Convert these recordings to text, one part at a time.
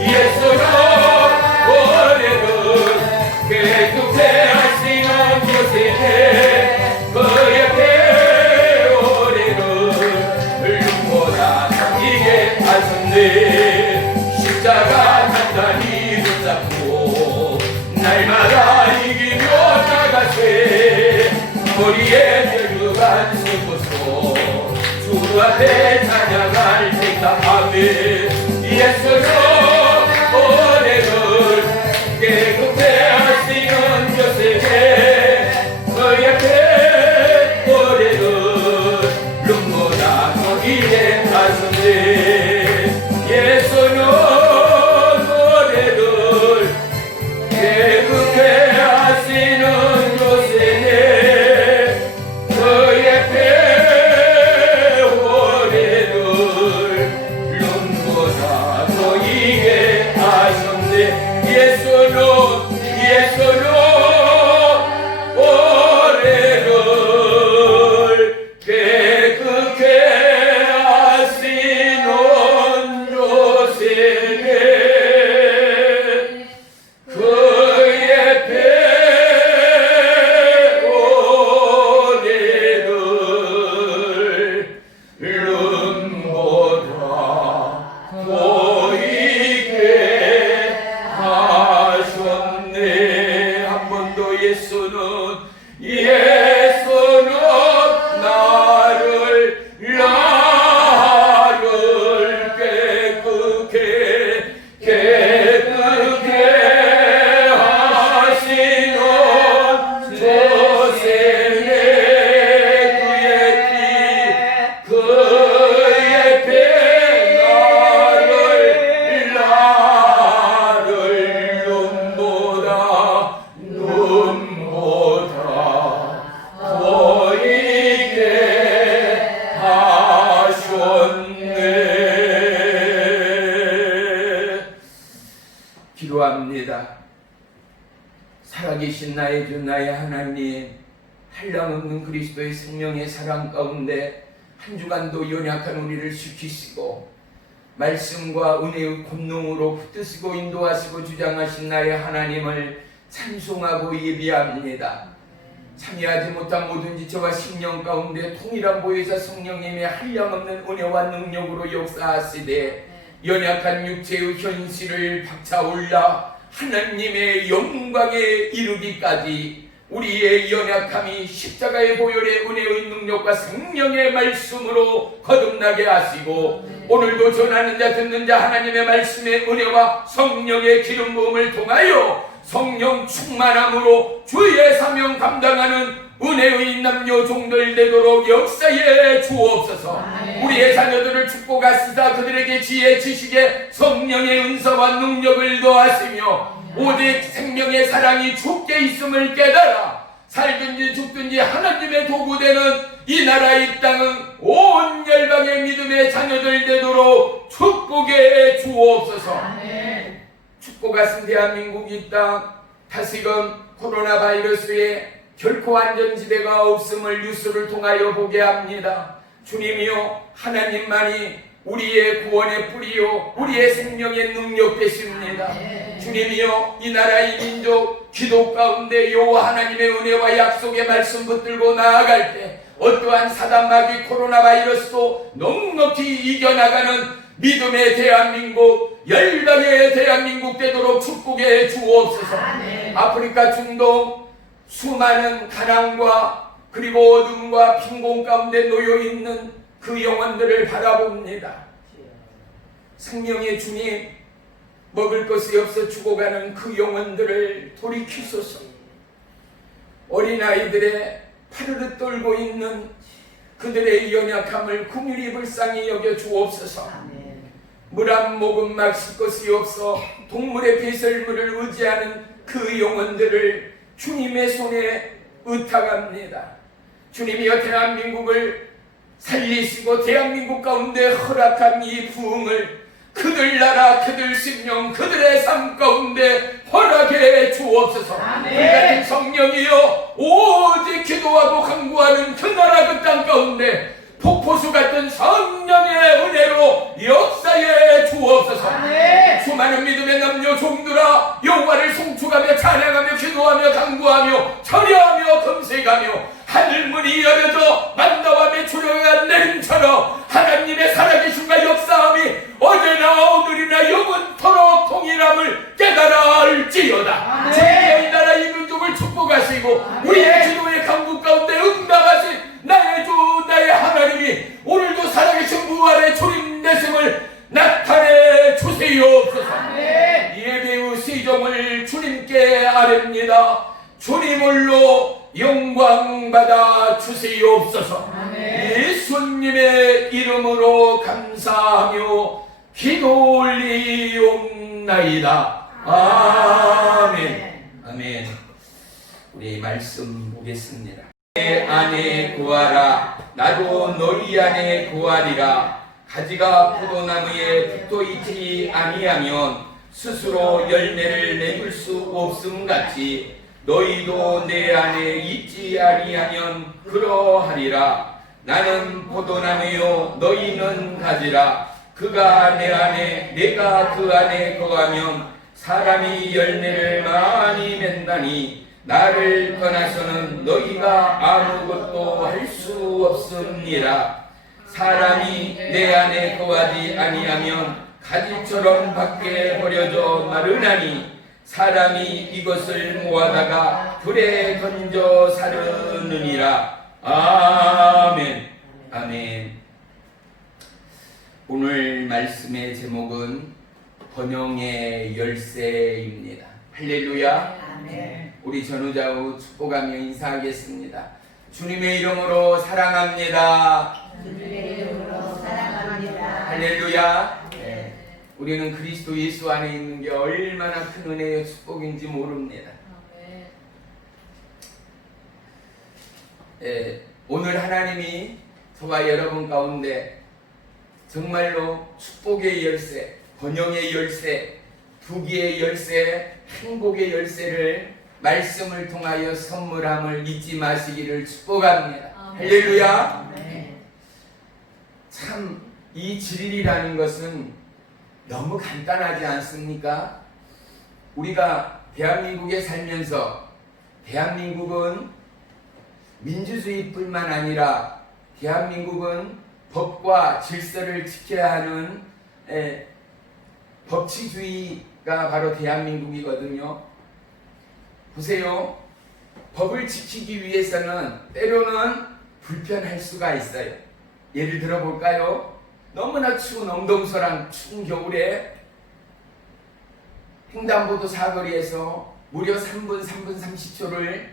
예수로 오래를 깨끗해 하시는 요셉에 그 옆에 오래를 눈보다 이게 하셨네. 십자가 단단히 붙잡고 날마다 이기며 나가세. 머리에 별루간 신고서 주 앞에 찬양할 생각하며 예수로 오래를 깨끗해 하시는 요셉에 그 옆에 오래를 눈보다 더 이래 하셨네. 예수는 오래를 깨끗해 하시는 요셉에 그 옆에 오래를 눈보다 더 이게 하셨네. 예수는 오래를 깨끗해 하시는 요셉에 그 옆에 오래를 눈보다 보이게 하셨네. 한 번 더 예수는 나를 깨끗해 하시는 조세네. 그 옆에 나를 눈보다 보이게 하셨네. 기도합니다. 살아계신 나의 주 나의 하나님, 한량없는 그리스도의 생명의 사랑 가운데 한 주간도 연약한 우리를 지키시고 말씀과 은혜의 권능으로 붙드시고 인도하시고 주장하신 나의 하나님을 찬송하고 예비합니다. 참여하지 못한 모든 지체와 심령 가운데 통일한 보혜사 성령님의 한량없는 은혜와 능력으로 역사하시되 연약한 육체의 현실을 박차올라 하나님의 영광에 이르기까지 우리의 연약함이 십자가의 보혈의 은혜의 능력과 생명의 말씀으로 거듭나게 하시고 오늘도 전하는 자 듣는 자 하나님의 말씀의 은혜와 성령의 기름 부음을 통하여 성령 충만함으로 주의 사명 감당하는 은혜의 남녀 종들 되도록 역사에 주옵소서. 우리의 자녀들을 축복하시다 그들에게 지혜 지식의 성령의 은사와 능력을 더하시며 오직 생명의 사랑이 주께 있음을 깨달아 살든지 죽든지 하나님의 도구되는 이 나라 이 땅은 온 열방의 믿음의 자녀들 되도록 축복해 주옵소서. 축복하신 대한민국 이 땅 다시금 코로나 바이러스에 결코 안전지대가 없음을 뉴스를 통하여 보게 합니다. 주님이여, 하나님만이 우리의 구원의 뿌리요 우리의 생명의 능력 되십니다. 주님이여, 이 나라 이 민족 기도 가운데 여호와 하나님의 은혜와 약속의 말씀 붙들고 나아갈 때 어떠한 사단마귀 코로나 바이러스도 넉넉히 이겨나가는 믿음의 대한민국, 열방의 대한민국 되도록 축복해 주옵소서. 아프리카 중동 수많은 가난과 그리고 어둠과 빈곤 가운데 놓여있는 그 영혼들을 바라봅니다. 생명의 주님, 먹을 것이 없어 죽어가는 그 영혼들을 돌이키소서. 어린아이들의 파르르 떨고 있는 그들의 연약함을 긍휼히 불쌍히 여겨 주옵소서. 물 한 모금 마실 것이 없어 동물의 배설물을 의지하는 그 영혼들을 주님의 손에 의탁합니다. 주님이여, 대한민국을 살리시고 대한민국 가운데 허락한 이 부흥을 그들 나라, 그들 심령, 그들의 삶 가운데 허락해 주옵소서. 우리 같은 성령이여, 오직 기도하고 간구하는 그 나라 그 땅 가운데 폭포수 같은 성령의 은혜로 역사해 주옵소서. 수많은 믿음의 남녀 종들아, 여호와를 송축하며 찬양하며 기도하며 간구하며 절여하며 금식하며 하늘문이 열어져 만나와 매초령한 내림처럼 하나님의 살아계심과 역사함이 어제나 오늘이나 영원토록 동일함을 깨달아 알지어다. 주의 나라 이 민족을 축복하시고 우리의 기도의 강국 가운데 응답하신 나의 주 나의 하나님이 오늘도 살아계신 부활의 주님되심을 나타내 주시옵소서. 예배의 시종을 주님께 아뢰옵니다. 주님을로 영광 받아 주시옵소서. 예수님의 이름으로 감사하며 기도 올리옵나이다. 아멘. 아멘. 우리 말씀 보겠습니다. 내 안에 구하라. 나도 너희 안에 구하리라. 가지가 포도나무에 붙어있지 아니하면 스스로 열매를 맺을 수 없음 같이 너희도 내 안에 있지 아니하면 그러하리라. 나는 포도나무요 너희는 가지라. 그가 내 안에 내가 그 안에 거하면 사람이 열매를 많이 맺나니 나를 떠나서는 너희가 아무것도 할 수 없습니다. 사람이 내 안에 거하지 아니하면 가지처럼 밖에 버려져 마르나니 사람이 이것을 모아다가 불에 던져 사르느니라. 아멘. 아멘. 오늘 말씀의 제목은 번영의 열쇠입니다. 할렐루야. 아멘. 우리 전우좌우 축복하며 인사하겠습니다. 주님의 이름으로 사랑합니다. 주님의 이름으로 사랑합니다. 할렐루야. 네. 우리는 그리스도 예수 안에 있는 게 얼마나 큰 은혜요 축복인지 모릅니다. 네. 오늘 하나님이 저와 여러분 가운데 정말로 축복의 열쇠, 번영의 열쇠, 부귀의 열쇠, 행복의 열쇠를 말씀을 통하여 선물함을 잊지 마시기를 축복합니다. 할렐루야. 참 이 진리라는 것은 너무 간단하지 않습니까? 우리가 대한민국에 살면서 대한민국은 민주주의뿐만 아니라 대한민국은 법과 질서를 지켜야 하는 법치주의가 바로 대한민국이거든요. 보세요. 법을 지키기 위해서는 때로는 불편할 수가 있어요. 예를 들어 볼까요? 너무나 추운 엄동설한 추운 겨울에 횡단보도 사거리에서 무려 3분 30초를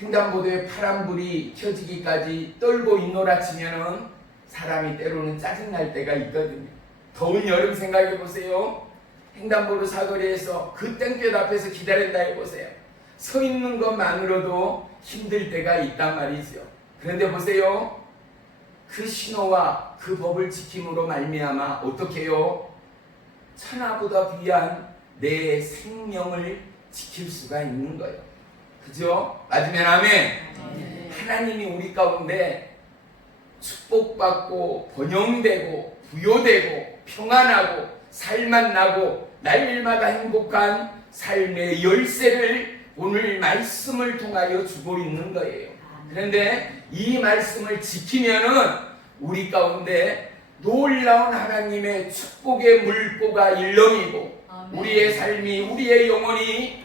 횡단보도에 파란불이 켜지기까지 떨고 있노라치면은 사람이 때로는 짜증날 때가 있거든요. 더운 여름 생각해 보세요. 횡단보도 사거리에서 그 땡볕 앞에서 기다린다 해보세요. 서 있는 것만으로도 힘들 때가 있단 말이죠. 그런데 보세요. 그 신호와 그 법을 지킴으로 말미암아 어떻게 해요? 천하보다 귀한 내 생명을 지킬 수가 있는 거예요. 그죠? 맞으면 아멘. 하나님이 우리 가운데 축복받고 번영되고 부요되고 평안하고 살만나고 날마다 행복한 삶의 열쇠를 오늘 말씀을 통하여 주고 있는 거예요. 그런데 이 말씀을 지키면은 우리 가운데 놀라운 하나님의 축복의 물보가 일렁이고 우리의 삶이 우리의 영혼이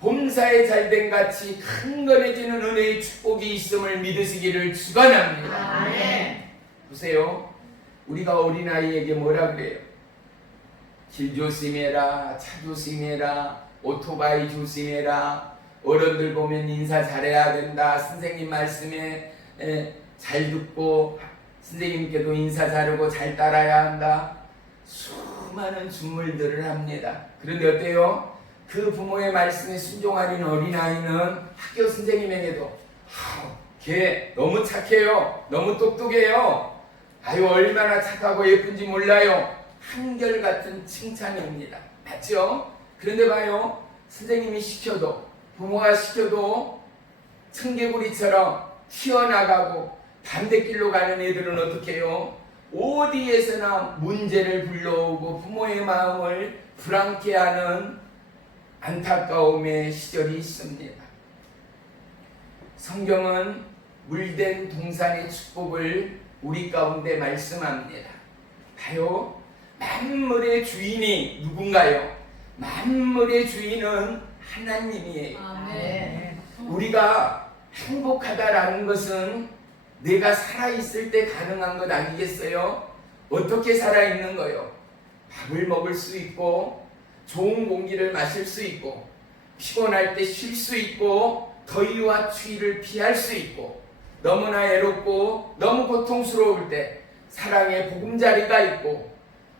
봄사에 잘된 같이 큰건해지는 은혜의 축복이 있음을 믿으시기를 축원합니다. 아멘. 보세요. 우리가 어린아이에게 뭐라 그래요? 길 조심해라, 차 조심해라, 오토바이 조심해라, 어른들 보면 인사 잘해야 된다, 선생님 말씀에 잘 듣고 선생님께도 인사 잘하고 잘 따라야 한다. 수많은 준물들을 합니다. 그런데 어때요? 그 부모의 말씀에 순종하는 어린아이는 학교 선생님에게도 걔 너무 착해요, 너무 똑똑해요, 아유 얼마나 착하고 예쁜지 몰라요, 한결같은 칭찬입니다. 맞죠? 그런데 봐요, 선생님이 시켜도 부모가 시켜도 청개구리처럼 튀어나가고 반대길로 가는 애들은 어떻게 해요? 어디에서나 문제를 불러오고 부모의 마음을 불안케 하는 안타까움의 시절이 있습니다. 성경은 물된 동산의 축복을 우리 가운데 말씀합니다. 봐요. 만물의 주인이 누군가요? 만물의 주인은 하나님이에요. 아멘. 우리가 행복하다라는 것은 내가 살아있을 때 가능한 것 아니겠어요? 어떻게 살아있는 거요? 밥을 먹을 수 있고 좋은 공기를 마실 수 있고 피곤할 때 쉴 수 있고 더위와 추위를 피할 수 있고 너무나 애롭고 너무 고통스러울 때 사랑의 보금자리가 있고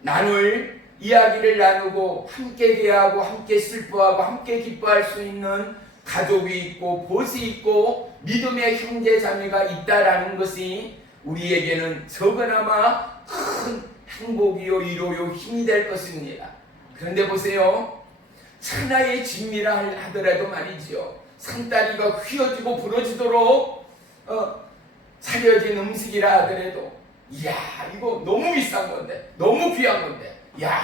나눌 이야기를 나누고 함께 대하고 함께 슬퍼하고 함께 기뻐할 수 있는 가족이 있고 보시 있고 믿음의 형제 자매가 있다라는 것이 우리에게는 적어나마 큰 행복이요 위로요 힘이 될 것입니다. 그런데 보세요. 천하의 진미라 하더라도 말이죠. 상다리가 휘어지고 부러지도록 차려진 음식이라 하더라도 이야 이거 너무 비싼 건데 너무 귀한 건데 야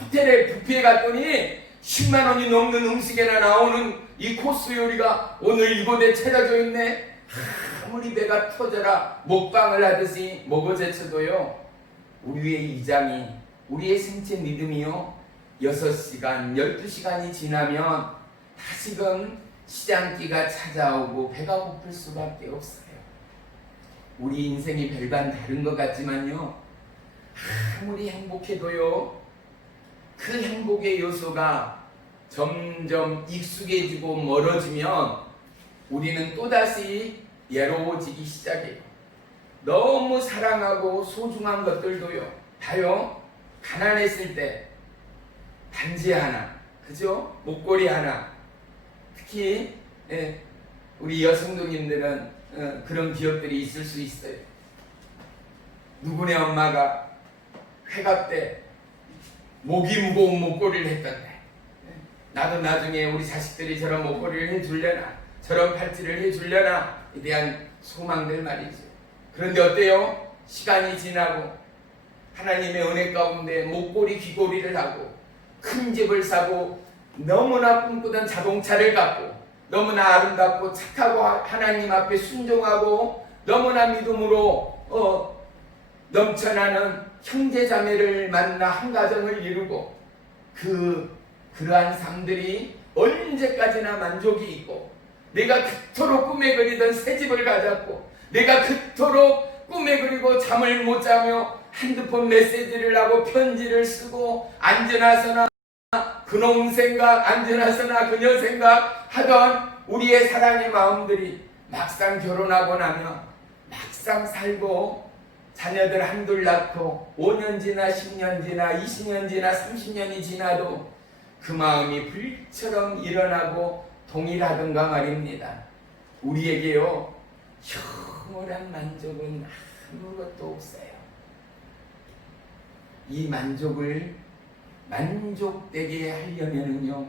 호텔에 뷔페에 갔더니 10만 원이 넘는 음식에나 나오는 이 코스 요리가 오늘 이곳에 차려져 있네. 아무리 배가 터져라 먹방을 하듯이 먹어 제쳐도요 우리의 이장이 우리의 생체 믿음이요 6시간 12시간이 지나면 다시금 시장기가 찾아오고 배가 고플 수밖에 없어요. 우리 인생이 별반 다른 것 같지만요 아무리 행복해도요 그 행복의 요소가 점점 익숙해지고 멀어지면 우리는 또다시 외로워지기 시작해요. 너무 사랑하고 소중한 것들도요 봐요. 가난했을 때 반지 하나 그죠? 목걸이 하나 특히 우리 여성도님들은 그런 기억들이 있을 수 있어요. 누구네 엄마가 회갑 때 목이 무거운 목걸이를 했던데 나도 나중에 우리 자식들이 저런 목걸이를 해주려나 저런 팔찌를 해주려나에 대한 소망들 말이죠. 그런데 어때요? 시간이 지나고 하나님의 은혜 가운데 목걸이 귀걸이를 하고 큰 집을 사고 너무나 꿈꾸던 자동차를 갖고 너무나 아름답고 착하고 하나님 앞에 순종하고 너무나 믿음으로 넘쳐나는 형제자매를 만나 한 가정을 이루고 그러한 삶들이 언제까지나 만족이 있고 내가 그토록 꿈에 그리던 새집을 가졌고 내가 그토록 꿈에 그리고 잠을 못 자며 핸드폰 메시지를 하고 편지를 쓰고 앉으나서나 그놈 생각 앉으나서나 그녀 생각 하던 우리의 사랑의 마음들이 막상 결혼하고 나면 막상 살고 자녀들 한둘 낳고 5년 지나 10년 지나 20년 지나 30년이 지나도 그 마음이 불처럼 일어나고 동일하던가 말입니다. 우리에게요 영원한 만족은 아무것도 없어요. 이 만족을 만족되게 하려면은요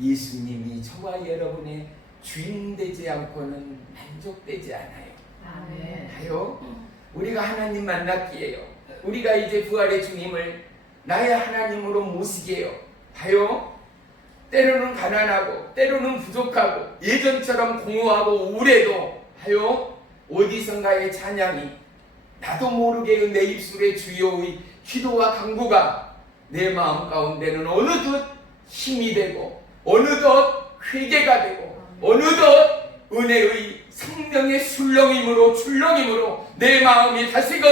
예수님이 저와 여러분의 주인 되지 않고는 만족되지 않아요. 아멘. 봐요. 우리가 하나님 만났기에요. 우리가 이제 부활의 주님을 나의 하나님으로 모시게요. 봐요. 때로는 가난하고 때로는 부족하고 예전처럼 공허하고 우울해도 봐요. 어디선가의 찬양이 나도 모르게 내 입술의 주요의 기도와 간구가 내 마음 가운데는 어느덧 힘이 되고 어느덧 회개가 되고 어느덧 은혜의 성령의 출렁임으로 내 마음이 다시금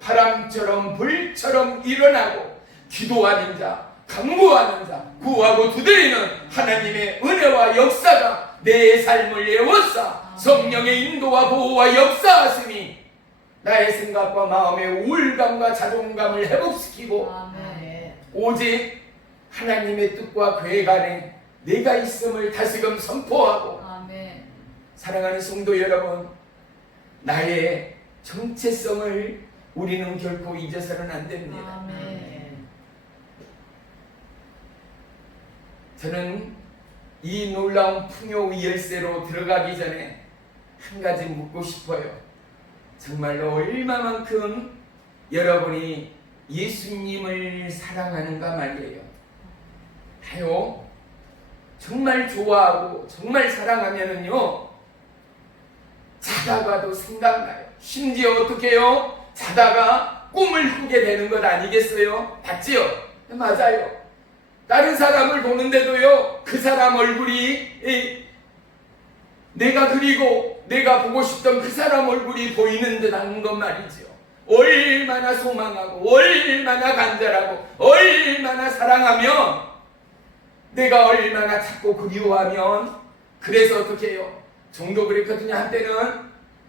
바람처럼 불처럼 일어나고 기도하는 자 간구하는 자 구하고 두드리는 하나님의 은혜와 역사가 내 삶을 예워싸 성령의 인도와 보호와 역사하심이 나의 생각과 마음의 우울감과 자존감을 회복시키고 아멘. 오직 하나님의 뜻과 계획 안에 내가 있음을 다시금 선포하고 아멘. 사랑하는 성도 여러분 나의 정체성을 우리는 결코 잊어서는 안 됩니다. 아멘. 저는 이 놀라운 풍요 열쇠로 들어가기 전에 한 가지 묻고 싶어요. 정말로 얼마만큼 여러분이 예수님을 사랑하는가 말이에요. 하요, 정말 좋아하고 정말 사랑하면은요, 자다가도 생각나요. 심지어 어떻게 해요? 자다가 꿈을 꾸게 되는 것 아니겠어요? 맞지요? 맞아요. 다른 사람을 보는데도요, 그 사람 얼굴이 내가 그리고 내가 보고 싶던 그 사람 얼굴이 보이는 듯 하는 것 말이죠. 얼마나 소망하고 얼마나 간절하고 얼마나 사랑하면, 내가 얼마나 찾고 그리워하면, 그래서 어떻게 해요? 정도 그랬거든요. 한때는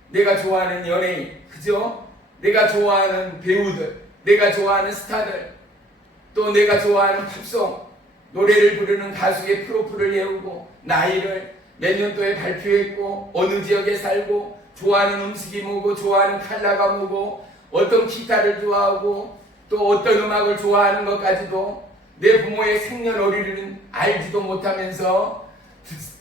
내가 좋아하는 연예인, 그죠? 내가 좋아하는 배우들, 내가 좋아하는 스타들, 또 내가 좋아하는 팝송, 노래를 부르는 가수의 프로필을 외우고, 나이를 몇 년도에 발표했고, 어느 지역에 살고, 좋아하는 음식이 뭐고, 좋아하는 컬러가 뭐고, 어떤 기타를 좋아하고, 또 어떤 음악을 좋아하는 것까지도 내 부모의 생년월일은 알지도 못하면서,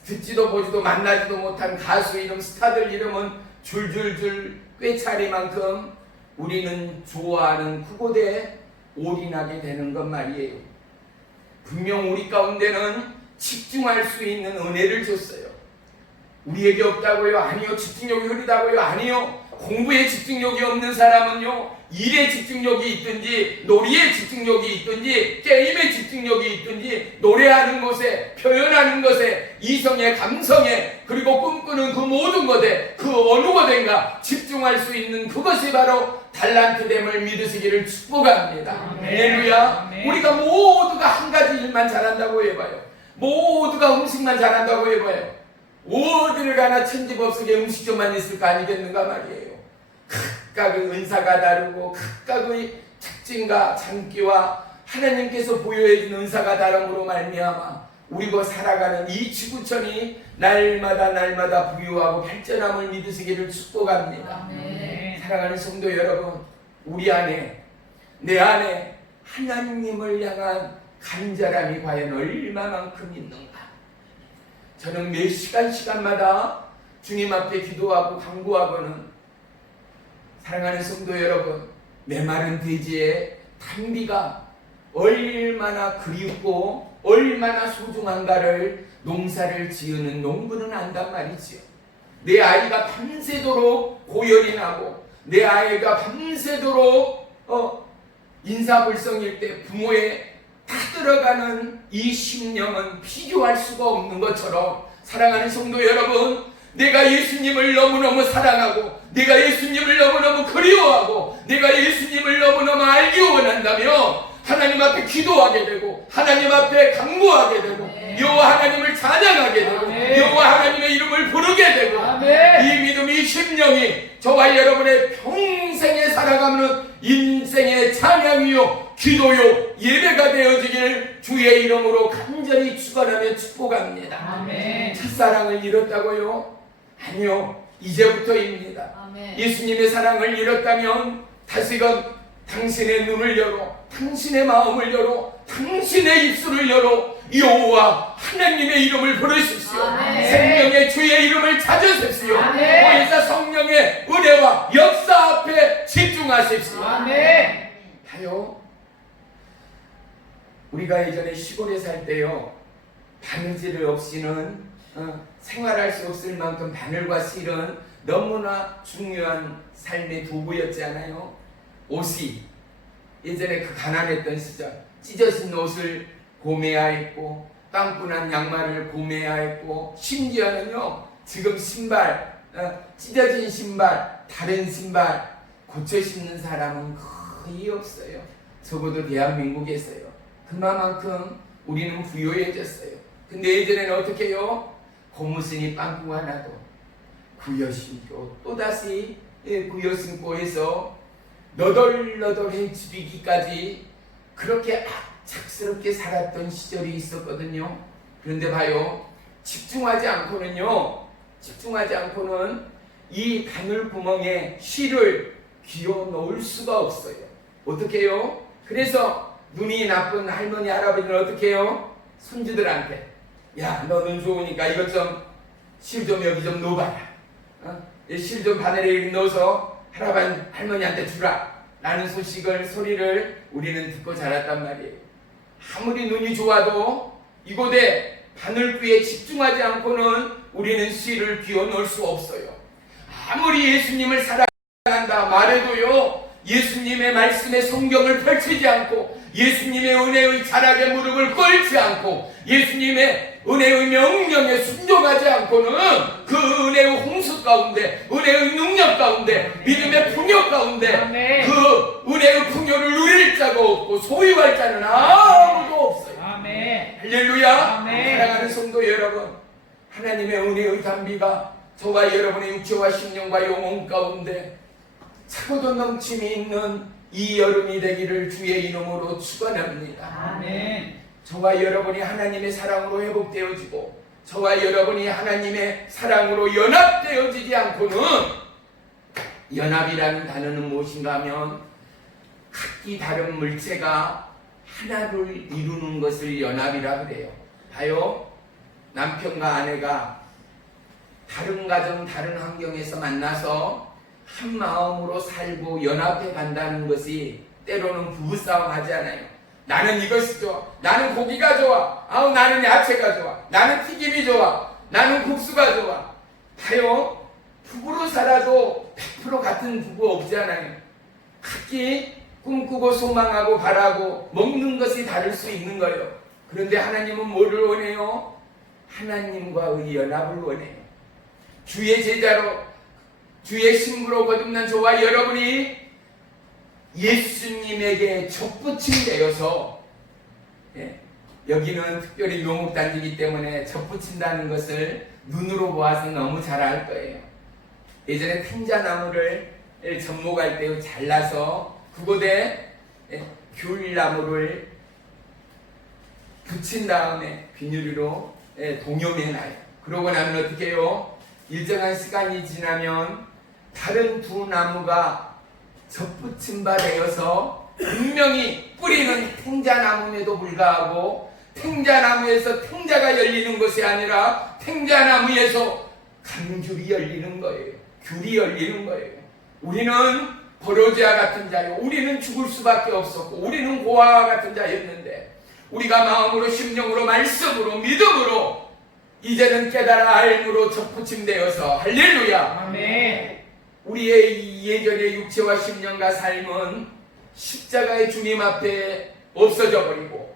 듣지도 보지도 만나지도 못한 가수 이름, 스타들 이름은 줄줄줄 꿰차리만큼 우리는 좋아하는 그곳에 올인하게 되는 것 말이에요. 분명 우리 가운데는 집중할 수 있는 은혜를 줬어요. 우리에게 없다고요? 아니요. 집중력이 흐르다고요? 아니요. 공부에 집중력이 없는 사람은요, 일에 집중력이 있든지, 놀이에 집중력이 있든지, 게임에 집중력이 있든지, 노래하는 것에, 표현하는 것에, 이성에, 감성에, 그리고 꿈꾸는 그 모든 것에, 그 어느 것인가 집중할 수 있는 그것이 바로 달란트됨을 믿으시기를 축복합니다. 할렐루야. 우리가 모두가 한 가지 일만 잘한다고 해봐요. 모두가 음식만 잘한다고 해봐요. 어디를 가나 천지법석에 음식점만 있을 거 아니겠는가 말이에요. 각각의 은사가 다르고 각각의 특징과 장기와 하나님께서 부여해준 은사가 다름으로 말미암아 우리가 살아가는 이 지구촌이 날마다 부유하고 발전함을 믿으시기를 축복합니다. 아멘. 사랑하는 성도 여러분, 우리 안에, 내 안에 하나님을 향한 간절함이 과연 얼마만큼 있는가? 저는 매 시간마다 주님 앞에 기도하고 간구하고는, 사랑하는 성도 여러분, 메마른 대지에 단비가 얼마나 그립고 얼마나 소중한가를 농사를 지으는 농부는 안단 말이지요. 내 아이가 밤새도록 고열이 나고 내 아이가 밤새도록 인사불성일 때 부모의 다 들어가는 이 심령은 비교할 수가 없는 것처럼, 사랑하는 성도 여러분, 내가 예수님을 너무너무 사랑하고 내가 예수님을 너무너무 그리워하고 내가 예수님을 너무너무 알기 원한다면 하나님 앞에 기도하게 되고 하나님 앞에 간구하게 되고 여호와 하나님을 찬양하게 되고 여호와 하나님의 이름을 부르게 되고, 이 믿음, 이 심령이 저와 여러분의 평생에 살아가는 인생의 찬양이요 기도요 예배가 되어지기를 주의 이름으로 간절히 축원하며 축복합니다. 첫사랑을 잃었다고요? 아니요, 이제부터입니다. 예수님의 사랑을 잃었다면 다시금 당신의 눈을 열어, 당신의 마음을 열어, 당신의 입술을 열어 여호와 하나님의 이름을 부르십시오. 생명의 주의 이름을 찾으십시오. 보혜사 성령의 은혜와 역사 앞에 집중하십시오. 하요, 우리가 예전에 시골에 살 때요, 바느질 없이는 생활할 수 없을 만큼 바늘과 실은 너무나 중요한 삶의 도구였잖아요. 옷이 예전에 그 가난했던 시절 찢어진 옷을 구매해야 했고 빵꾸난 양말을 구매해야 했고, 심지어는요 지금 신발, 찢어진 신발, 다른 신발 고쳐 신는 사람은 거의 없어요. 적어도 대한민국에서요. 그만큼 우리는 부유해졌어요. 근데 예전에는 어떻게 해요? 고무신이 빵꾸가 나도 구여 신고 또다시 구여 신고 해서 너덜너덜해지기까지 그렇게 악착스럽게 살았던 시절이 있었거든요. 그런데 봐요, 집중하지 않고는 이 바늘 구멍에 실을 기어 넣을 수가 없어요. 어떻게 해요? 그래서 눈이 나쁜 할머니 할아버지는 어떻게 해요? 손주들한테, 야, 너는 좋으니까 이것 좀 실 좀 여기 좀 넣어봐라. 실 좀 바늘에 넣어서 할머니한테 주라 라는 소리를 우리는 듣고 자랐단 말이에요. 아무리 눈이 좋아도 이곳에 바늘귀에 집중하지 않고는 우리는 씨를 귀어 넣을 수 없어요. 아무리 예수님을 사랑한다 말해도요, 예수님의 말씀에 성경을 펼치지 않고 예수님의 은혜의 자락에 무릎을 꿇지 않고 예수님의 은혜의 명령에 순종하지 않고는 그 은혜의 홍수 가운데, 은혜의 능력 가운데, 믿음의 풍요 가운데 아멘. 그 은혜의 풍요를 누릴 자가 없고 소유할 자는 아무도 없어요. 아멘. 할렐루야. 아멘. 사랑하는 성도 여러분, 하나님의 은혜의 담비가 저와 여러분의 육체와 심령과 영혼 가운데 차고도 넘침이 있는 이 여름이 되기를 주의 이름으로 축원합니다. 아멘. 저와 여러분이 하나님의 사랑으로 회복되어지고 저와 여러분이 하나님의 사랑으로 연합되어지지 않고는, 연합이라는 단어는 무엇인가 하면 각기 다른 물체가 하나를 이루는 것을 연합이라 그래요. 봐요, 남편과 아내가 다른 가정 다른 환경에서 만나서 한 마음으로 살고 연합해 간다는 것이 때로는 부부싸움 하지 않아요. 나는 이것이 좋아, 나는 고기가 좋아, 나는 야채가 좋아, 나는 튀김이 좋아, 나는 국수가 좋아. 봐요, 부부로 살아도 100% 같은 부부 없잖아요. 각기 꿈꾸고 소망하고 바라고 먹는 것이 다를 수 있는 거예요. 그런데 하나님은 뭐를 원해요? 하나님과의 연합을 원해요. 주의 제자로, 주의 신부로 거듭난 저와 여러분이 예수님에게 접붙임되어서, 여기는 특별히 묘목단지이기 때문에 접붙인다는 것을 눈으로 보아서 너무 잘 알 거예요. 예전에 탱자나무를 접목할 때 잘라서 그곳에 귤나무를 붙인 다음에 비닐로 동여매놔요. 그러고 나면 어떻게 해요? 일정한 시간이 지나면 다른 두 나무가 접붙임 바 되어서 분명히 뿌리는 탱자나무에도 불구하고 탱자나무에서 탱자가 열리는 것이 아니라 탱자나무에서 감귤이 열리는 거예요. 귤이 열리는 거예요. 우리는 버로지아 같은 자요, 우리는 죽을 수밖에 없었고 우리는 고아와 같은 자였는데 우리가 마음으로 심령으로 말씀으로 믿음으로 이제는 깨달아 알므로 접붙임되어서, 할렐루야. 아멘. 우리의 예전의 육체와 심령과 삶은 십자가의 주님 앞에 없어져 버리고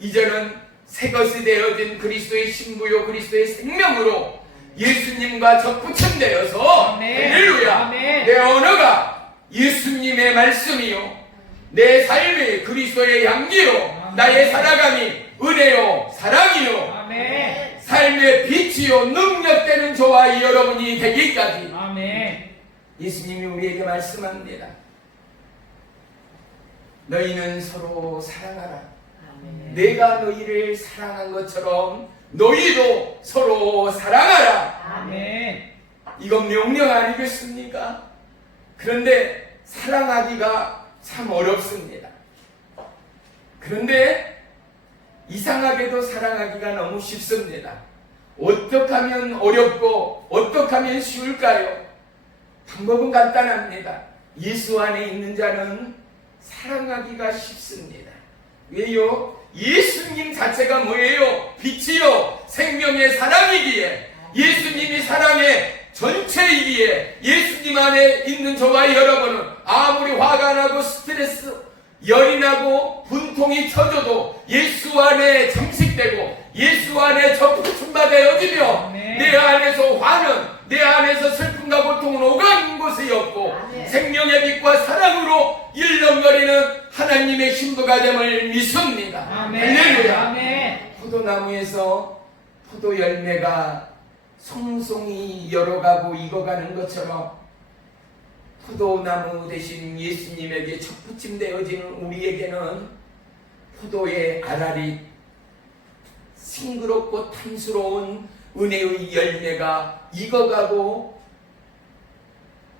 이제는 새것이 되어진 그리스도의 신부요 그리스도의 생명으로 예수님과 접붙임되어서, 아멘. 할렐루야. 아멘. 내 언어가 예수님의 말씀이요 내 삶이 그리스도의 향기요 아멘. 나의 살아감이 은혜요 사랑이요 아멘. 삶의 빛이요 능력되는 저와 여러분이 되기까지 아멘. 예수님이 우리에게 말씀합니다. 너희는 서로 사랑하라. 아멘. 내가 너희를 사랑한 것처럼 너희도 서로 사랑하라. 아멘. 이건 명령 아니겠습니까? 그런데 사랑하기가 참 어렵습니다. 그런데 이상하게도 사랑하기가 너무 쉽습니다. 어떻게 하면 어렵고 어떻게 하면 쉬울까요? 방법은 간단합니다. 예수 안에 있는 자는 사랑하기가 쉽습니다. 왜요? 예수님 자체가 뭐예요? 빛이요 생명의 사랑이기에, 예수님이 사랑의 전체이기에 예수님 안에 있는 저와 여러분은 아무리 화가 나고 스트레스, 열이 나고 분통이 터져도 예수 안에 잠식되고 예수 안에 접붙임받아여지며 내 안에서 화는, 내 안에서 슬픔과 고통은 오간 곳이 없고 아멘. 생명의 빛과 사랑으로 일렁거리는 하나님의 신부가 됨을 믿습니다. 아멘. 할렐루야. 아멘. 포도나무에서 포도 열매가 송송이 열어가고 익어가는 것처럼 포도나무 대신 예수님에게 접붙임되어지는 우리에게는 포도의 알알이 싱그럽고 탐스러운 은혜의 열매가 익어가고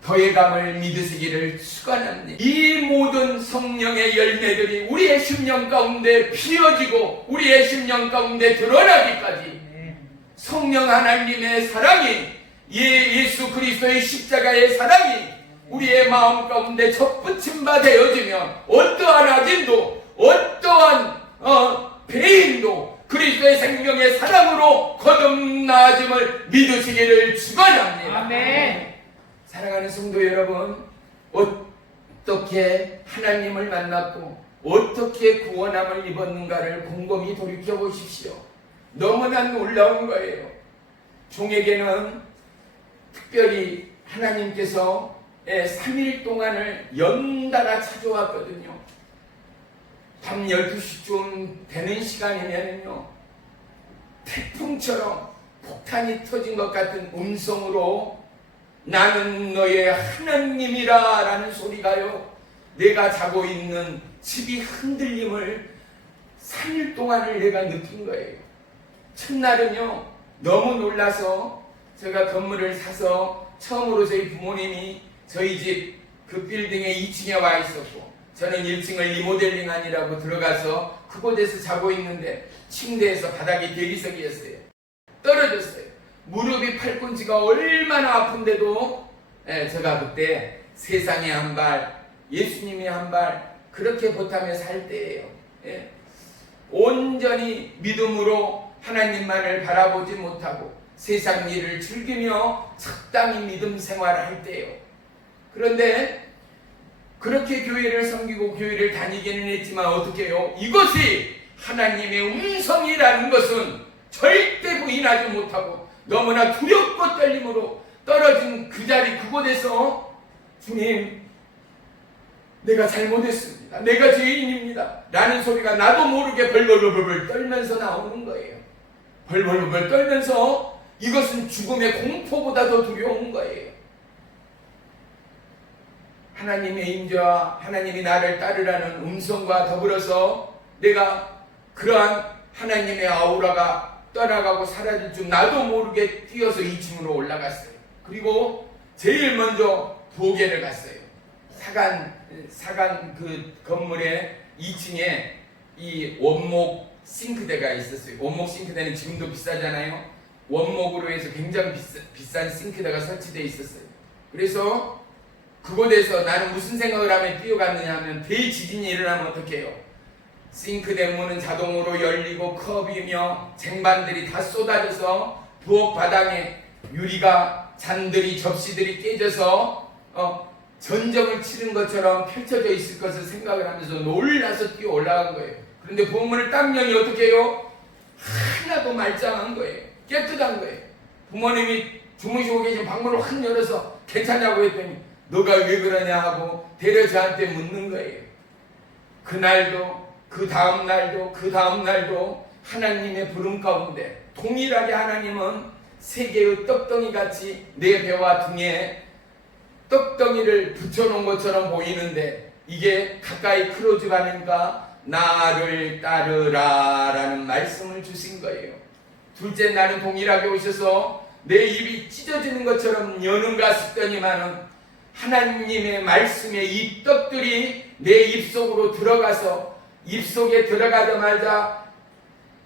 더해감을 믿으시기를 축원합니다. 이 모든 성령의 열매들이 우리의 심령 가운데 피어지고 우리의 심령 가운데 드러나기까지 성령 하나님의 사랑이, 예수 그리스도의 십자가의 사랑이 우리의 마음 가운데 접붙임바 되어지면 어떠한 악인도 어떠한 배인도 그리스도의 생명의 사랑으로 거듭나짐을 믿으시기를 축원합니다. 아멘. 사랑하는 성도 여러분, 어떻게 하나님을 만났고 어떻게 구원함을 입었는가를 곰곰이 돌이켜 보십시오. 너무나 놀라운 거예요. 종에게는 특별히 하나님께서 3일 동안을 연달아 찾아왔거든요. 밤 12시쯤 되는 시간이면요, 태풍처럼 폭탄이 터진 것 같은 음성으로 나는 너의 하나님이라 라는 소리가요, 내가 자고 있는 집이 흔들림을 3일 동안을 내가 느낀 거예요. 첫날은요, 너무 놀라서 제가 건물을 사서 처음으로 저희 부모님이 저희 집 그 빌딩의 2층에 와 있었고, 저는 1층을 리모델링 하느라고 들어가서 그곳에서 자고 있는데 침대에서 바닥이 대리석이었어요. 떨어졌어요. 무릎이 팔꿈치가 얼마나 아픈데도 제가 그때 세상에 한 발, 예수님이 한 발 그렇게 보타며 살 때예요. 온전히 믿음으로 하나님만을 바라보지 못하고 세상 일을 즐기며 적당히 믿음 생활을 할 때예요. 그런데 그렇게 교회를 섬기고 교회를 다니기는 했지만 어떻게 해요? 이것이 하나님의 음성이라는 것은 절대 부인하지 못하고 너무나 두렵고 떨림으로 떨어진 그 자리 그곳에서 주님, 내가 잘못했습니다. 내가 죄인입니다. 라는 소리가 나도 모르게 벌벌벌벌 떨면서 나오는 거예요. 벌벌벌 떨면서 이것은 죽음의 공포보다 더 두려운 거예요. 하나님의 임재와 하나님이 나를 따르라는 음성과 더불어서 내가 그러한 하나님의 아우라가 떠나가고 사라질 줄 나도 모르게 뛰어서 2층으로 올라갔어요. 그리고 제일 먼저 부엌에를 갔어요. 사간 그 건물에 2층에 이 원목 싱크대가 있었어요. 원목 싱크대는 지금도 비싸잖아요. 원목으로 해서 굉장히 비싼 싱크대가 설치되어 있었어요. 그래서 그곳에서 나는 무슨 생각을 하면 뛰어갔느냐 하면, 대지진이 일어나면 어떻게 해요? 싱크대 문은 자동으로 열리고 컵이며 쟁반들이 다 쏟아져서 부엌 바닥에 유리가, 잔들이, 접시들이 깨져서 전쟁을 치른 것처럼 펼쳐져 있을 것을 생각을 하면서 놀라서 뛰어 올라간 거예요. 그런데 부엌문을 딱 여니 어떻게 해요? 하나도 말짱한 거예요. 깨끗한 거예요. 부모님이 주무시고 계신 방문을 확 열어서 괜찮냐고 했더니 너가 왜 그러냐 하고 대려 저한테 묻는 거예요. 그날도 그 다음 날도 그 다음 날도 하나님의 부름 가운데 동일하게 하나님은 세 개의 떡덩이 같이 내 배와 등에 떡덩이를 붙여놓은 것처럼 보이는데, 이게 가까이 크로즈 가니까 나를 따르라 라는 말씀을 주신 거예요. 둘째 날은 동일하게 오셔서 내 입이 찢어지는 것처럼 여는가 싶더니만은 하나님의 말씀의 이 떡들이 내 입속으로 들어가서 입속에 들어가자마자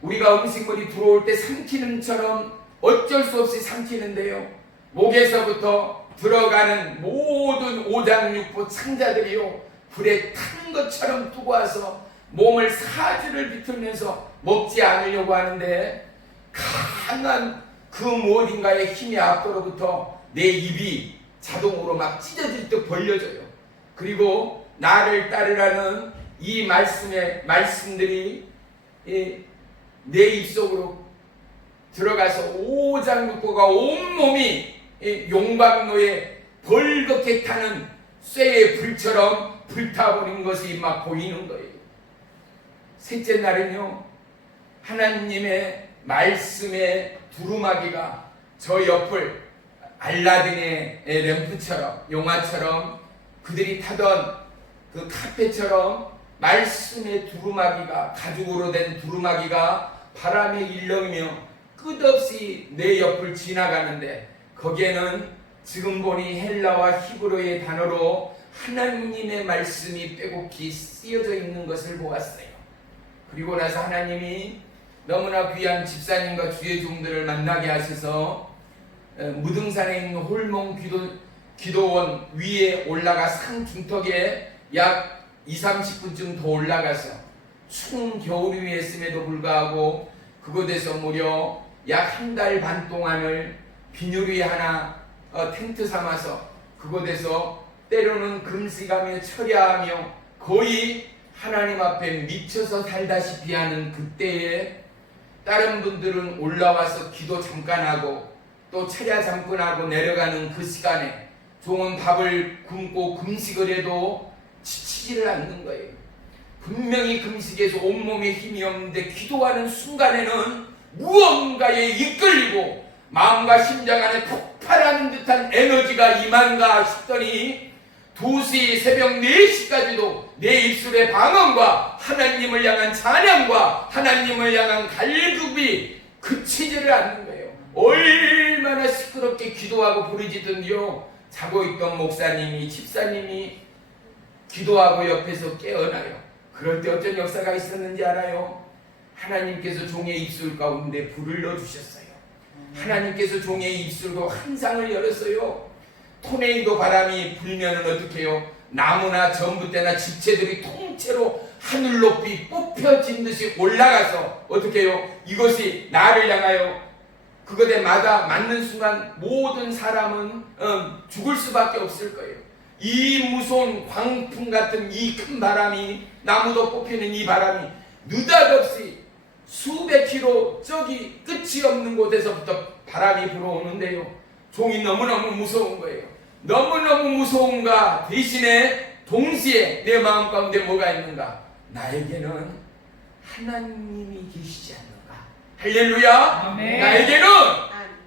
우리가 음식물이 들어올 때 삼키는처럼 어쩔 수 없이 삼키는데요, 목에서부터 들어가는 모든 오장육부 창자들이요 불에 탄 것처럼 뜨거워서 몸을 사지를 비틀면서 먹지 않으려고 하는데, 강한 그 무엇인가의 힘이 앞으로부터 내 입이 자동으로 막 찢어질 듯 벌려져요. 그리고 나를 따르라는 이 말씀들이 내 입속으로 들어가서 오장육부가 온몸이 용광로에 벌겋게 타는 쇠의 불처럼 불타버린 것이 막 보이는 거예요. 셋째 날은요, 하나님의 말씀의 두루마기가 저 옆을 알라딘의 램프처럼, 용화처럼 그들이 타던 그 카페처럼 말씀의 두루마기가, 가죽으로 된 두루마기가 바람에 일렁이며 끝없이 내 옆을 지나가는데, 거기에는 지금 보니 헬라와 히브리어의 단어로 하나님의 말씀이 빼곡히 쓰여져 있는 것을 보았어요. 그리고 나서 하나님이 너무나 귀한 집사님과 주의 종들을 만나게 하셔서 무등산에 있는 홀몽 기도원 위에 올라가 산 중턱에 약 20-30분쯤 더 올라가서 추운 겨울 위에 있음에도 불구하고 그곳에서 무려 약 한 달 반 동안을 비닐위 하나 텐트 삼아서 그곳에서 때로는 금식하며 철야하며 거의 하나님 앞에 미쳐서 살다시피 하는 그때에 다른 분들은 올라와서 기도 잠깐 하고 또 철야 잠깐 하고 내려가는 그 시간에 종은 밥을 굶고 금식을 해도 지치지를 않는 거예요. 분명히 금식에서 온몸에 힘이 없는데 기도하는 순간에는 무언가에 이끌리고 마음과 심장 안에 폭발하는 듯한 에너지가 임한가 싶더니 2시 새벽 4시까지도 내 입술의 방언과 하나님을 향한 찬양과 하나님을 향한 갈급이 그치지를 않는 거예요. 얼마나 시끄럽게 기도하고 부르짖던지요. 자고 있던 목사님이 집사님이 기도하고 옆에서 깨어나요. 그럴 때 어떤 역사가 있었는지 알아요? 하나님께서 종의 입술 가운데 불을 넣어주셨어요. 하나님께서 종의 입술로 환상을 열었어요. 토네이도 바람이 불면은 어떻게 해요? 나무나 전봇대나 집체들이 통째로 하늘 높이 뽑혀진 듯이 올라가서 어떻게 해요? 이것이 나를 향하여 그것에 맞는 순간 모든 사람은 죽을 수밖에 없을 거예요. 이 무서운 광풍 같은 이 큰 바람이 나무도 뽑히는 이 바람이 느닷없이 수백 킬로 저기 끝이 없는 곳에서부터 바람이 불어오는데요. 종이 너무너무 무서운 거예요. 너무너무 무서운가 대신에 동시에 내 마음 가운데 뭐가 있는가? 나에게는 하나님이 계시지 않는가? 할렐루야! 아멘. 나에게는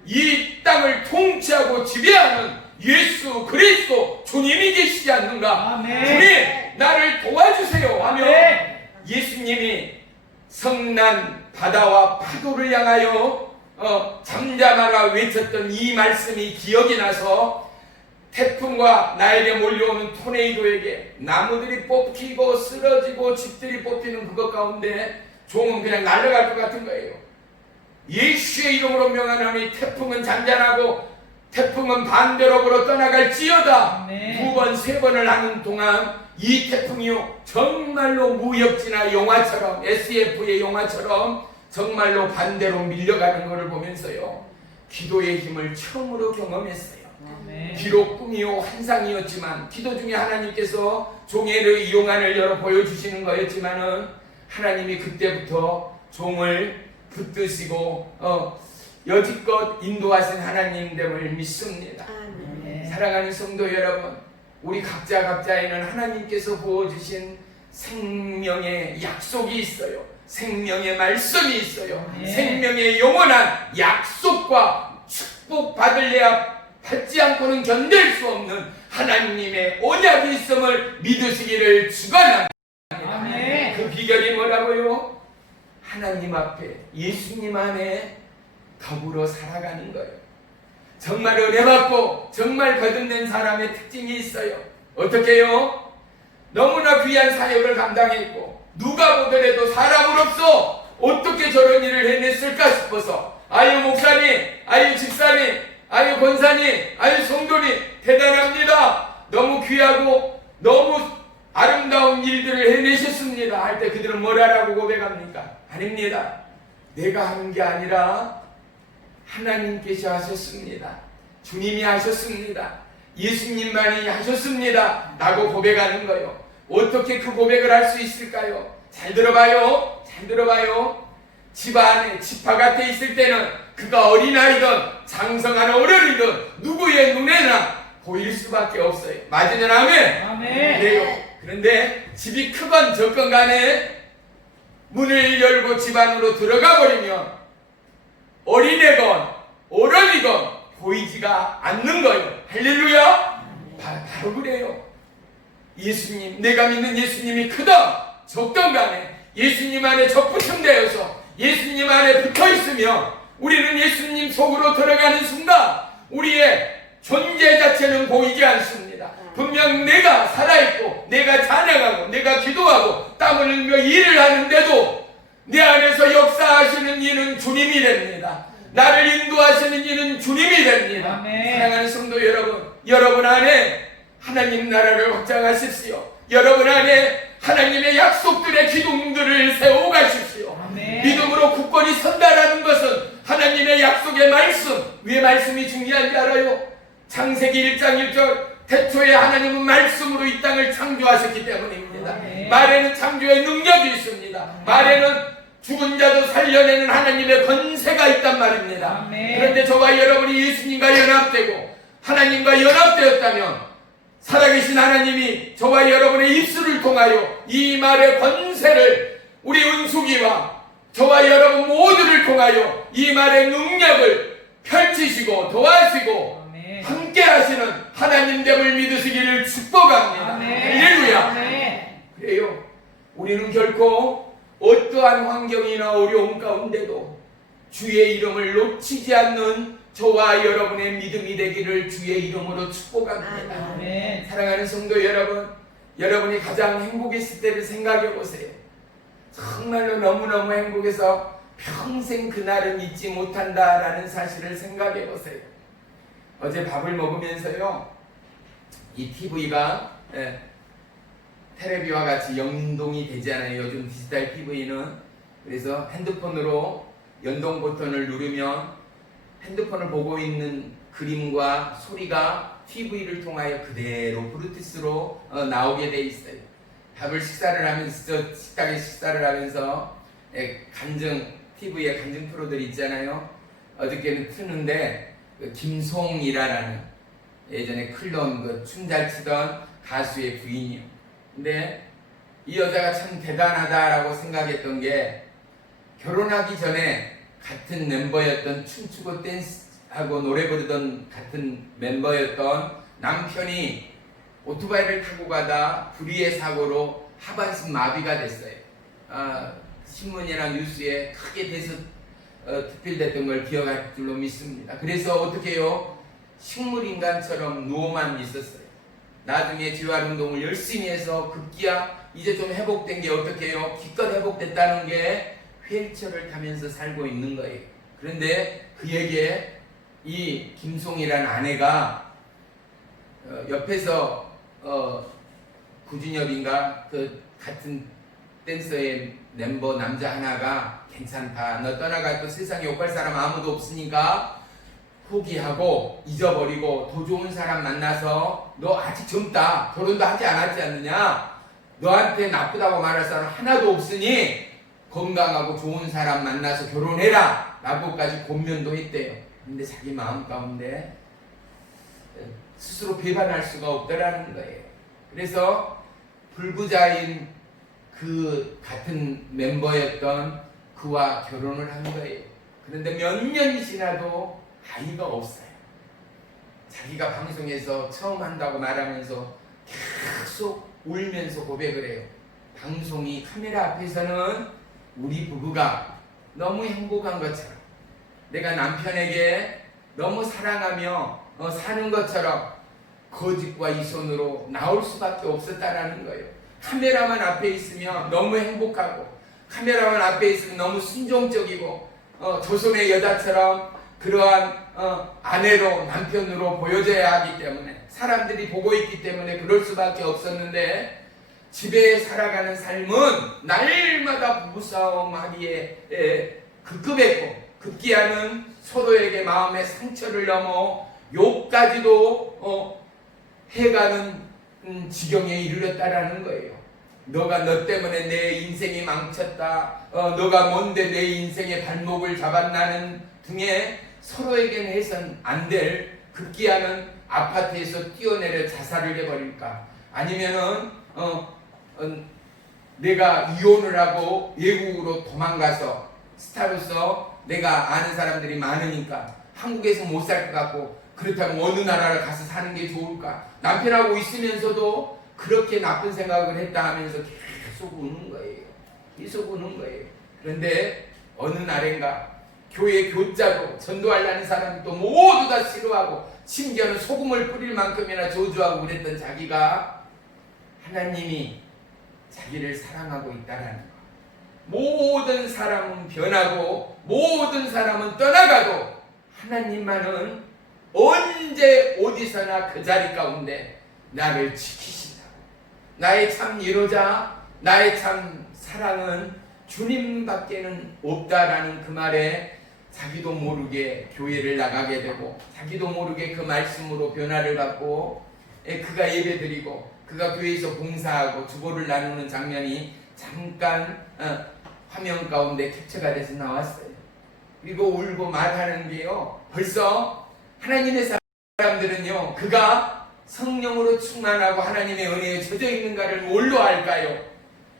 이 땅을 통치하고 지배하는 예수 그리스도 주님이 계시지 않는가? 아멘. 주님 나를 도와주세요 하며 아멘. 예수님이 성난 바다와 파도를 향하여 잠잠하라 외쳤던 이 말씀이 기억이 나서 태풍과 나에게 몰려오는 토네이도에게 나무들이 뽑히고 쓰러지고 집들이 뽑히는 그것 가운데 종은 그냥 날아갈 것 같은 거예요. 예수의 이름으로 명하노니 태풍은 잔잔하고 태풍은 반대로 불어 떠나갈지어다. 네. 2번 3번을 하는 동안 이 태풍이요 정말로 무협지나 영화처럼 SF의 영화처럼 정말로 반대로 밀려가는 것을 보면서요 기도의 힘을 처음으로 경험했어요. 아멘. 비록 꿈이요 환상이었지만 기도 중에 하나님께서 종의를 이용안을 열어 보여주시는 거였지만은 하나님이 그때부터 종을 붙드시고 여지껏 인도하신 하나님됨을 믿습니다. 아멘. 사랑하는 성도 여러분, 우리 각자에는 하나님께서 부어주신 생명의 약속이 있어요. 생명의 말씀이 있어요. 네. 생명의 영원한 약속과 축복 받을래야 받지 않고는 견딜 수 없는 하나님의 언약이 있음을 믿으시기를 축원합니다. 아멘. 그 비결이 뭐라고요? 하나님 앞에 예수님 안에 더불어 살아가는 거예요. 정말 은혜받고 정말 거듭낸 사람의 특징이 있어요. 어떻게 해요? 너무나 귀한 사역을 감당했고 누가 보더라도 사람으로서 어떻게 저런 일을 해냈을까 싶어서 아유 목사님, 아유 집사님, 아유 권사님, 아유 성도님 대단합니다. 너무 귀하고 너무 아름다운 일들을 해내셨습니다 할 때 그들은 뭐라고 고백합니까? 아닙니다. 내가 하는 게 아니라 하나님께서 하셨습니다. 주님이 하셨습니다. 예수님만이 하셨습니다 라고 고백하는 거예요. 어떻게 그 고백을 할 수 있을까요? 잘 들어봐요. 잘 들어봐요. 집 안에 집 바깥에 있을 때는 그가 어린아이든 장성한 어른이든 누구의 눈에나 보일 수밖에 없어요. 맞으면 아멘. 아멘. 그래요. 그런데 집이 크건 적건 간에 문을 열고 집 안으로 들어가 버리면 어린애건 어른이건 보이지가 않는 거예요. 할렐루야. 바로 그래요. 예수님, 내가 믿는 예수님이 크든 적든 간에 예수님 안에 적부심되어서 예수님 안에 붙어있으면 우리는 예수님 속으로 들어가는 순간 우리의 존재 자체는 보이지 않습니다. 분명 내가 살아있고 내가 찬양하고 내가 기도하고 땀을 흘리며 일을 하는데도 내 안에서 역사하시는 이는 주님이 됩니다. 나를 인도하시는 이는 주님이 됩니다. 아멘. 사랑하는 성도 여러분, 여러분 안에 하나님 나라를 확장하십시오. 여러분 안에 하나님의 약속들의 기둥들을 세워가십시오. 아멘. 믿음으로 굳건히 선다라는 것은 하나님의 약속의 말씀, 왜 말씀이 중요한지 알아요? 창세기 1장 1절 태초에 하나님은 말씀으로 이 땅을 창조하셨기 때문입니다. 아멘. 말에는 창조의 능력이 있습니다. 말에는 죽은 자도 살려내는 하나님의 권세가 있단 말입니다. 아멘. 그런데 저와 여러분이 예수님과 연합되고 하나님과 연합되었다면 살아계신 하나님이 저와 여러분의 입술을 통하여 이 말의 권세를 우리 은숙이와 저와 여러분 모두를 통하여 이 말의 능력을 펼치시고 도와주시고 아멘. 함께 하시는 하나님됨을 믿으시기를 축복합니다. 아멘. 할렐루야. 아멘. 그래요. 우리는 결코 어떠한 환경이나 어려움 가운데도 주의 이름을 놓치지 않는 저와 여러분의 믿음이 되기를 주의 이름으로 축복합니다. 아멘. 사랑하는 성도 여러분, 여러분이 가장 행복했을 때를 생각해 보세요. 정말로 너무너무 행복해서 평생 그날은 잊지 못한다라는 사실을 생각해 보세요. 어제 밥을 먹으면서요, 이 TV가 텔레비와 같이 연동이 되잖아요. 요즘 디지털 TV는. 그래서 핸드폰으로 연동 버튼을 누르면 핸드폰을 보고 있는 그림과 소리가 TV를 통하여 그대로 블루투스로 나오게 돼 있어요. 밥을 식사를 하면서, 식탁에 식사를 하면서 간증, TV에 간증 프로들 있잖아요. 어저께는 트는데 김송이라는 예전에 클론 춤 잘 추던 가수의 부인이요. 근데 이 여자가 참 대단하다라고 생각했던 게 결혼하기 전에 같은 멤버였던 춤추고 댄스하고 노래 부르던 같은 멤버였던 남편이 오토바이를 타고 가다 불의의 사고로 하반신 마비가 됐어요. 신문이나 뉴스에 크게 특필됐던 걸 기억할 줄로 믿습니다. 그래서 어떻게 해요? 식물인간처럼 누워만 있었어요. 나중에 재활운동을 열심히 해서 급기야 이제 좀 회복된 게 어떻게 해요? 기껏 회복됐다는 게 휠체어를 타면서 살고 있는 거예요. 그런데 그에게 이 김송이라는 아내가 옆에서 구준엽인가 그 같은 댄서의 멤버 남자 하나가 괜찮다, 너 떠나갈 또 세상에 욕할 사람 아무도 없으니까 포기하고 잊어버리고 더 좋은 사람 만나서, 너 아직 젊다, 결혼도 하지 않았지 않느냐, 너한테 나쁘다고 말할 사람 하나도 없으니 건강하고 좋은 사람 만나서 결혼해라 라고까지 권면도 했대요. 근데 자기 마음 가운데 스스로 배반할 수가 없더라는 거예요. 그래서 불구자인 그 같은 멤버였던 그와 결혼을 한 거예요. 그런데 몇 년이 지나도 아이가 없어요. 자기가 방송에서 처음 한다고 말하면서 계속 울면서 고백을 해요. 방송이 카메라 앞에서는 우리 부부가 너무 행복한 것처럼, 내가 남편에게 너무 사랑하며 사는 것처럼 거짓과 이손으로 나올 수밖에 없었다라는 거예요. 카메라만 앞에 있으면 너무 행복하고, 카메라만 앞에 있으면 너무 순종적이고, 조선의 여자처럼 그러한 아내로, 남편으로 보여져야 하기 때문에, 사람들이 보고 있기 때문에 그럴 수밖에 없었는데, 집에 살아가는 삶은 날마다 부부싸움하기에 급급했고, 급기야는 서로에게 마음의 상처를 넘어 욕까지도 해가는 지경에 이르렀다라는 거예요. 너가 너 때문에 내 인생이 망쳤다, 너가 뭔데 내 인생의 발목을 잡았나는 등의 서로에게는 해선 안 될, 급기야는 아파트에서 뛰어내려 자살을 해버릴까, 아니면은 내가 이혼을 하고 외국으로 도망가서 스타로서 내가 아는 사람들이 많으니까 한국에서 못 살 것 같고, 그렇다면 어느 나라를 가서 사는 게 좋을까, 남편하고 있으면서도 그렇게 나쁜 생각을 했다 하면서 계속 우는 거예요. 계속 우는 거예요. 그런데 어느 날인가 교회 교자도, 전도하려는 사람도 모두 다 싫어하고 심지어는 소금을 뿌릴 만큼이나 저주하고 그랬던 자기가 하나님이 자기를 사랑하고 있다라는 거, 모든 사람은 변하고 모든 사람은 떠나가도 하나님만은 언제 어디서나 그 자리 가운데 나를 지키신다. 나의 참 위로자, 나의 참 사랑은 주님밖에는 없다라는 그 말에 자기도 모르게 교회를 나가게 되고 자기도 모르게 그 말씀으로 변화를 받고 그가 예배드리고 그가 교회에서 봉사하고 주보를 나누는 장면이 잠깐 화면 가운데 캡처가 돼서 나왔어요. 그리고 울고 말하는 게요, 벌써 하나님의 사람들은요, 그가 성령으로 충만하고 하나님의 은혜에 젖어 있는가를 뭘로 알까요?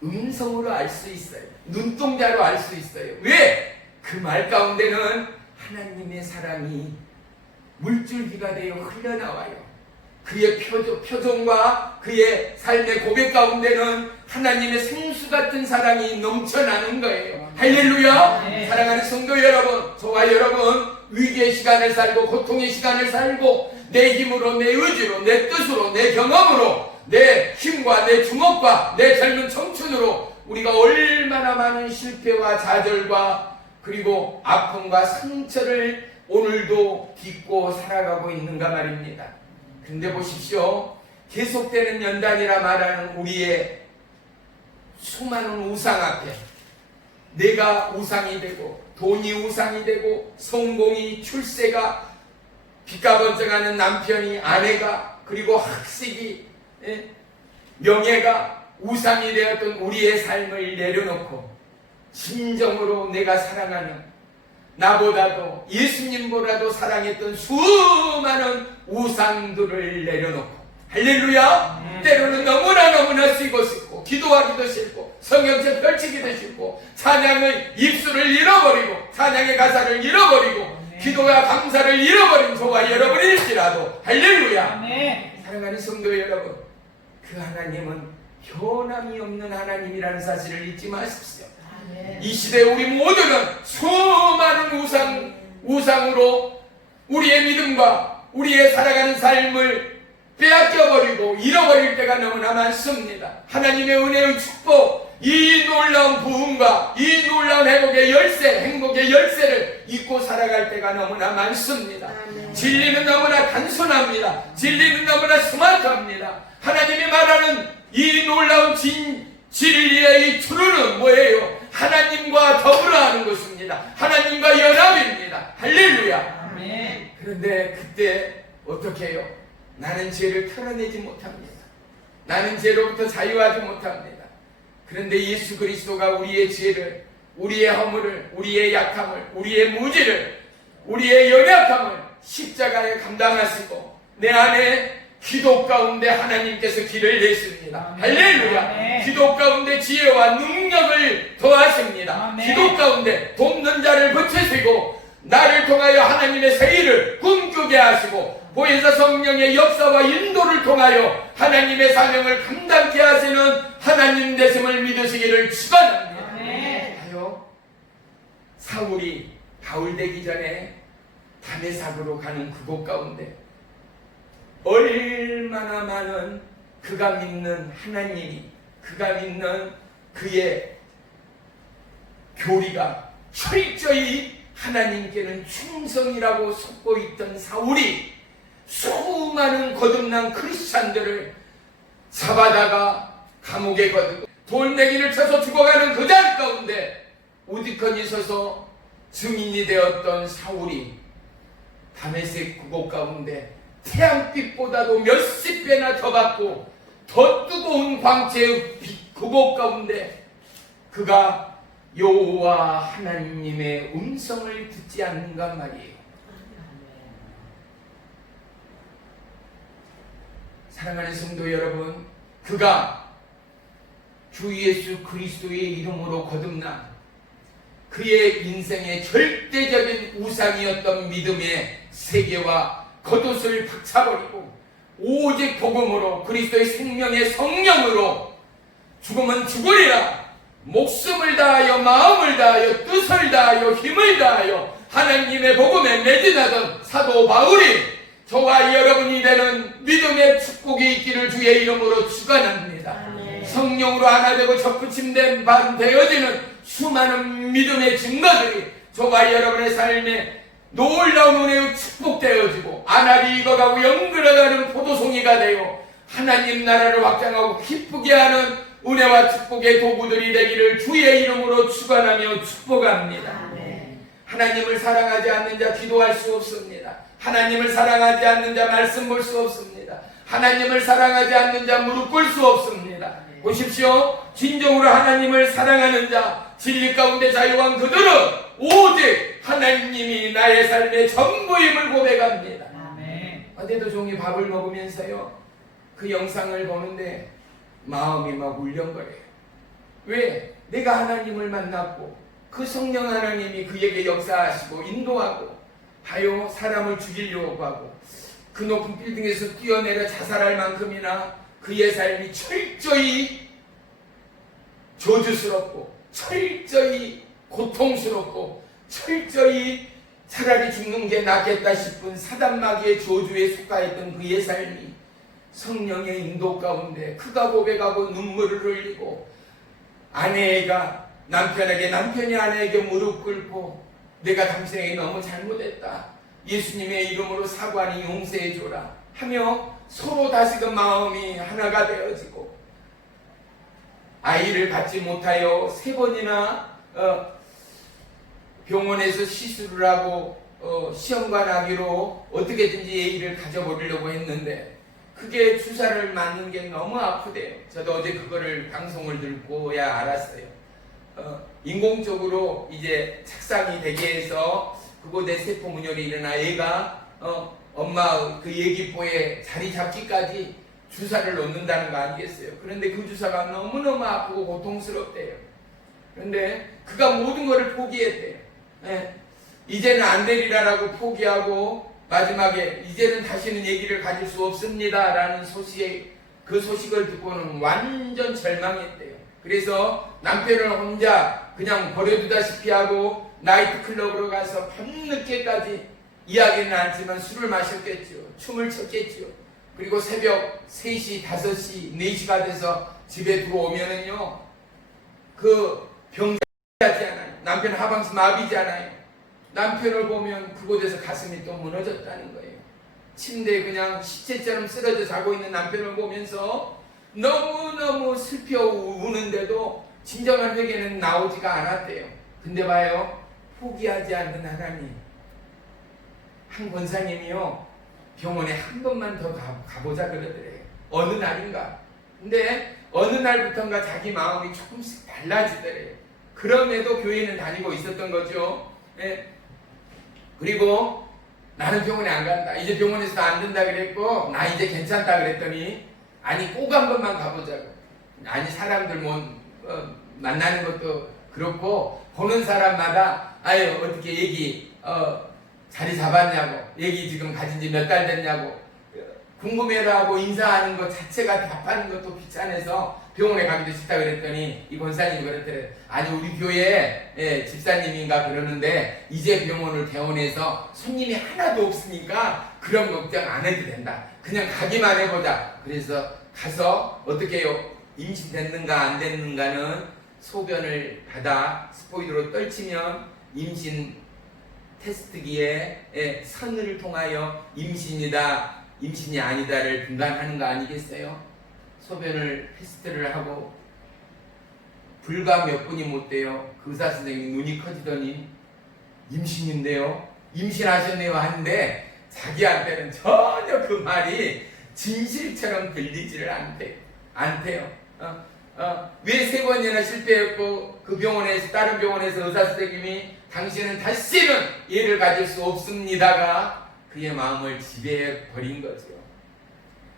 음성으로 알 수 있어요. 눈동자로 알 수 있어요. 왜? 그 말 가운데는 하나님의 사랑이 물줄기가 되어 흘러나와요. 그의 표정과 그의 삶의 고백 가운데는 하나님의 생수 같은 사랑이 넘쳐나는 거예요. 할렐루야! 네. 사랑하는 성도 여러분, 저와 여러분, 위기의 시간을 살고 고통의 시간을 살고 내 힘으로, 내 의지로, 내 뜻으로, 내 경험으로, 내 힘과 내 주먹과 내 젊은 청춘으로 우리가 얼마나 많은 실패와 좌절과 그리고 아픔과 상처를 오늘도 딛고 살아가고 있는가 말입니다. 근데 보십시오. 계속되는 연단이라 말하는 우리의 수많은 우상 앞에 내가 우상이 되고 돈이 우상이 되고 성공이, 출세가, 빚가 번쩍하는 남편이, 아내가, 그리고 학식이, 명예가 우상이 되었던 우리의 삶을 내려놓고 진정으로 내가 사랑하는, 나보다도 예수님보다도 사랑했던 수많은 우상들을 내려놓고, 할렐루야! 때로는 너무나 쓰고 싶고 기도하기도 싫고 성경책 펼치기도 싫고 찬양의 입술을 잃어버리고 찬양의 가사를 잃어버리고 기도와 감사를 잃어버린 저와 여러분일지라도, 할렐루야! 사랑하는 성도 여러분, 그 하나님은 변함이 없는 하나님이라는 사실을 잊지 마십시오. 이 시대에 우리 모두는 수많은 우상으로 우리의 믿음과 우리의 살아가는 삶을 빼앗겨버리고 잃어버릴 때가 너무나 많습니다. 하나님의 은혜의 축복, 이 놀라운 부흥과 이 놀라운 회복의 열쇠, 행복의 열쇠를 잊고 살아갈 때가 너무나 많습니다. 진리는 너무나 단순합니다. 진리는 너무나 스마트합니다. 하나님이 말하는 이 놀라운 진리의 이 tru는 뭐예요? 하나님과 더불어 하는 것입니다. 하나님과 연합입니다. 할렐루야! 아멘. 그런데 그때 어떻게 해요? 나는 죄를 털어내지 못합니다. 나는 죄로부터 자유하지 못합니다. 그런데 예수 그리스도가 우리의 죄를, 우리의 허물을, 우리의 약함을, 우리의 무지를, 우리의 연약함을 십자가에 감당하시고 내 안에 기도 가운데 하나님께서 길을 내십니다. 할렐루야! 아멘. 기도 가운데 지혜와 능력을 더하십니다. 아멘. 기도 가운데 돕는 자를 붙이시고 나를 통하여 하나님의 새 일을 꿈꾸게 하시고 보혜사 성령의 역사와 인도를 통하여 하나님의 사명을 감당케 하시는 하나님 되심을 믿으시기를 축원합니다. 하여 사울이 바울 되기 전에 다메삭으로 가는 그곳 가운데 얼마나 많은 그가 믿는 하나님이, 그가 믿는 그의 교리가 철저히 하나님께는 충성이라고 속고 있던 사울이 수많은 거듭난 크리스찬들을 잡아다가 감옥에 거두고 돌멩이를 쳐서 죽어가는 그 자리 가운데 우디컨이 서서 증인이 되었던 사울이 다메섹 그곳 가운데 태양빛보다도 몇십 배나 더 받고 더 뜨거운 광채의 빛 그곳 가운데 그가 여호와 하나님의 음성을 듣지 않는가 말이에요. 사랑하는 성도 여러분, 그가 주 예수 그리스도의 이름으로 거듭난 그의 인생의 절대적인 우상이었던 믿음의 세계와 겉옷을 박차버리고 오직 복음으로 그리스도의 생명의 성령으로 죽으면 죽으리라 목숨을 다하여 마음을 다하여 뜻을 다하여 힘을 다하여 하나님의 복음에 매진하던 사도 바울이 저와 여러분이 되는 믿음의 축복이 있기를 주의 이름으로 축원합니다. 성령으로 하나 되고 접붙임된 반 되어지는 수많은 믿음의 증거들이 저와 여러분의 삶에 놀라운 은혜의 축복되어지고 알알이 익어가고 연그러가는 포도송이가 되어 하나님 나라를 확장하고 기쁘게 하는 은혜와 축복의 도구들이 되기를 주의 이름으로 축원하며 축복합니다. 하나님을 사랑하지 않는 자 기도할 수 없습니다. 하나님을 사랑하지 않는 자 말씀 볼 수 없습니다. 하나님을 사랑하지 않는 자 무릎 꿇을 수 없습니다. 보십시오. 진정으로 하나님을 사랑하는 자, 진리 가운데 자유한 그들은 오직 하나님이 나의 삶의 전부임을 고백합니다. 어제도 종이 밥을 먹으면서요, 그 영상을 보는데 마음이 막 울렁거려요. 왜? 내가 하나님을 만났고 그 성령 하나님이 그에게 역사하시고 인도하고 하여 사람을 죽이려고 하고 그 높은 빌딩에서 뛰어내려 자살할 만큼이나 그의 삶이 철저히 저주스럽고 철저히 고통스럽고 철저히 차라리 죽는 게 낫겠다 싶은 사단마귀의 저주에 속하였던 그의 삶이 성령의 인도 가운데 그가 고백하고 눈물을 흘리고 아내가 남편에게, 남편이 아내에게 무릎 꿇고 내가 당신에게 너무 잘못했다, 예수님의 이름으로 사과하니 용서해줘라 하며 서로 다시금 마음이 하나가 되어지고 아이를 갖지 못하여 3번이나 병원에서 시술을 하고 시험관 아기로 어떻게든지 아이를 가져보려고 했는데 그게 주사를 맞는 게 너무 아프대요. 저도 어제 그거를 방송을 듣고야 알았어요. 인공적으로 이제 착상이 되게 해서 그곳에 세포문열이 일어나 애가 엄마 그 예기포에 자리 잡기까지 주사를 놓는다는 거 아니겠어요? 그런데 그 주사가 너무너무 아프고 고통스럽대요. 그런데 그가 모든 것을 포기했대요. 이제는 안 되리라라고 포기하고 마지막에 이제는 다시는 얘기를 가질 수 없습니다 라는 그 소식을 듣고는 완전 절망했대요. 그래서 남편을 혼자 그냥 버려두다시피 하고 나이트클럽으로 가서 밤늦게까지, 이야기는 않지만 술을 마셨겠죠. 춤을 췄겠죠. 그리고 새벽 3시, 5시, 4시가 돼서 집에 들어오면은요, 그 병자지 않아요. 남편 하반신 마비잖아요. 남편을 보면 그곳에서 가슴이 또 무너졌다는 거예요. 침대에 그냥 시체처럼 쓰러져 자고 있는 남편을 보면서 너무너무 슬퍼 우는데도 진정한 회개는 나오지가 않았대요. 근데 봐요, 포기하지 않는 하나님. 한 권사님이요, 병원에 한 번만 더 가보자 그러더래요. 어느 날인가. 근데 어느 날부터인가 자기 마음이 조금씩 달라지더래요. 그럼에도 교회는 다니고 있었던 거죠. 그리고 나는 병원에 안 간다, 이제 병원에서도 안 된다 그랬고 나 이제 괜찮다 그랬더니 아니 꼭 한 번만 가보자고. 아니 사람들 만나는 것도 그렇고 보는 사람마다 아유 어떻게 얘기 자리 잡았냐고, 얘기 지금 가진 지 몇 달 됐냐고 궁금해라 하고 인사하는 것 자체가 답하는 것도 귀찮아서 병원에 가기도 싫다 그랬더니 이 권사님이 그랬더래. 아니 우리 교회 집사님인가 그러는데 이제 병원을 개원해서 손님이 하나도 없으니까 그런 걱정 안 해도 된다, 그냥 가기만 해보자. 그래서 가서 어떻게 해요? 임신됐는가 안 됐는가는 소변을 받아 스포이드로 떨치면 임신 테스트기에 선을 통하여 임신이다 임신이 아니다를 분간하는 거 아니겠어요? 소변을 테스트를 하고 불과 몇 분이 못 돼요. 그 의사 선생님이 눈이 커지더니 임신인데요, 임신하셨네요 하는데 자기한테는 전혀 그 말이 진실처럼 들리지를 않대요. 왜 3번이나 실패했고 그 병원에서, 다른 병원에서 의사 선생님이 당신은 다시는 얘를 가질 수 없습니다가 그의 마음을 지배해 버린 거죠.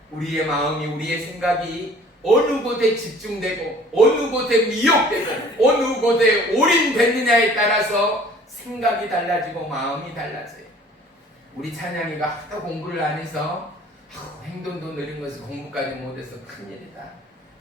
우리의 마음이, 우리의 생각이 어느 곳에 집중되고 어느 곳에 미혹되고 어느 곳에 올인됐느냐에 따라서 생각이 달라지고 마음이 달라져요. 우리 찬양이가 하도 공부를 안 해서 행동도 느린 것을 공부까지 못해서 큰일이다.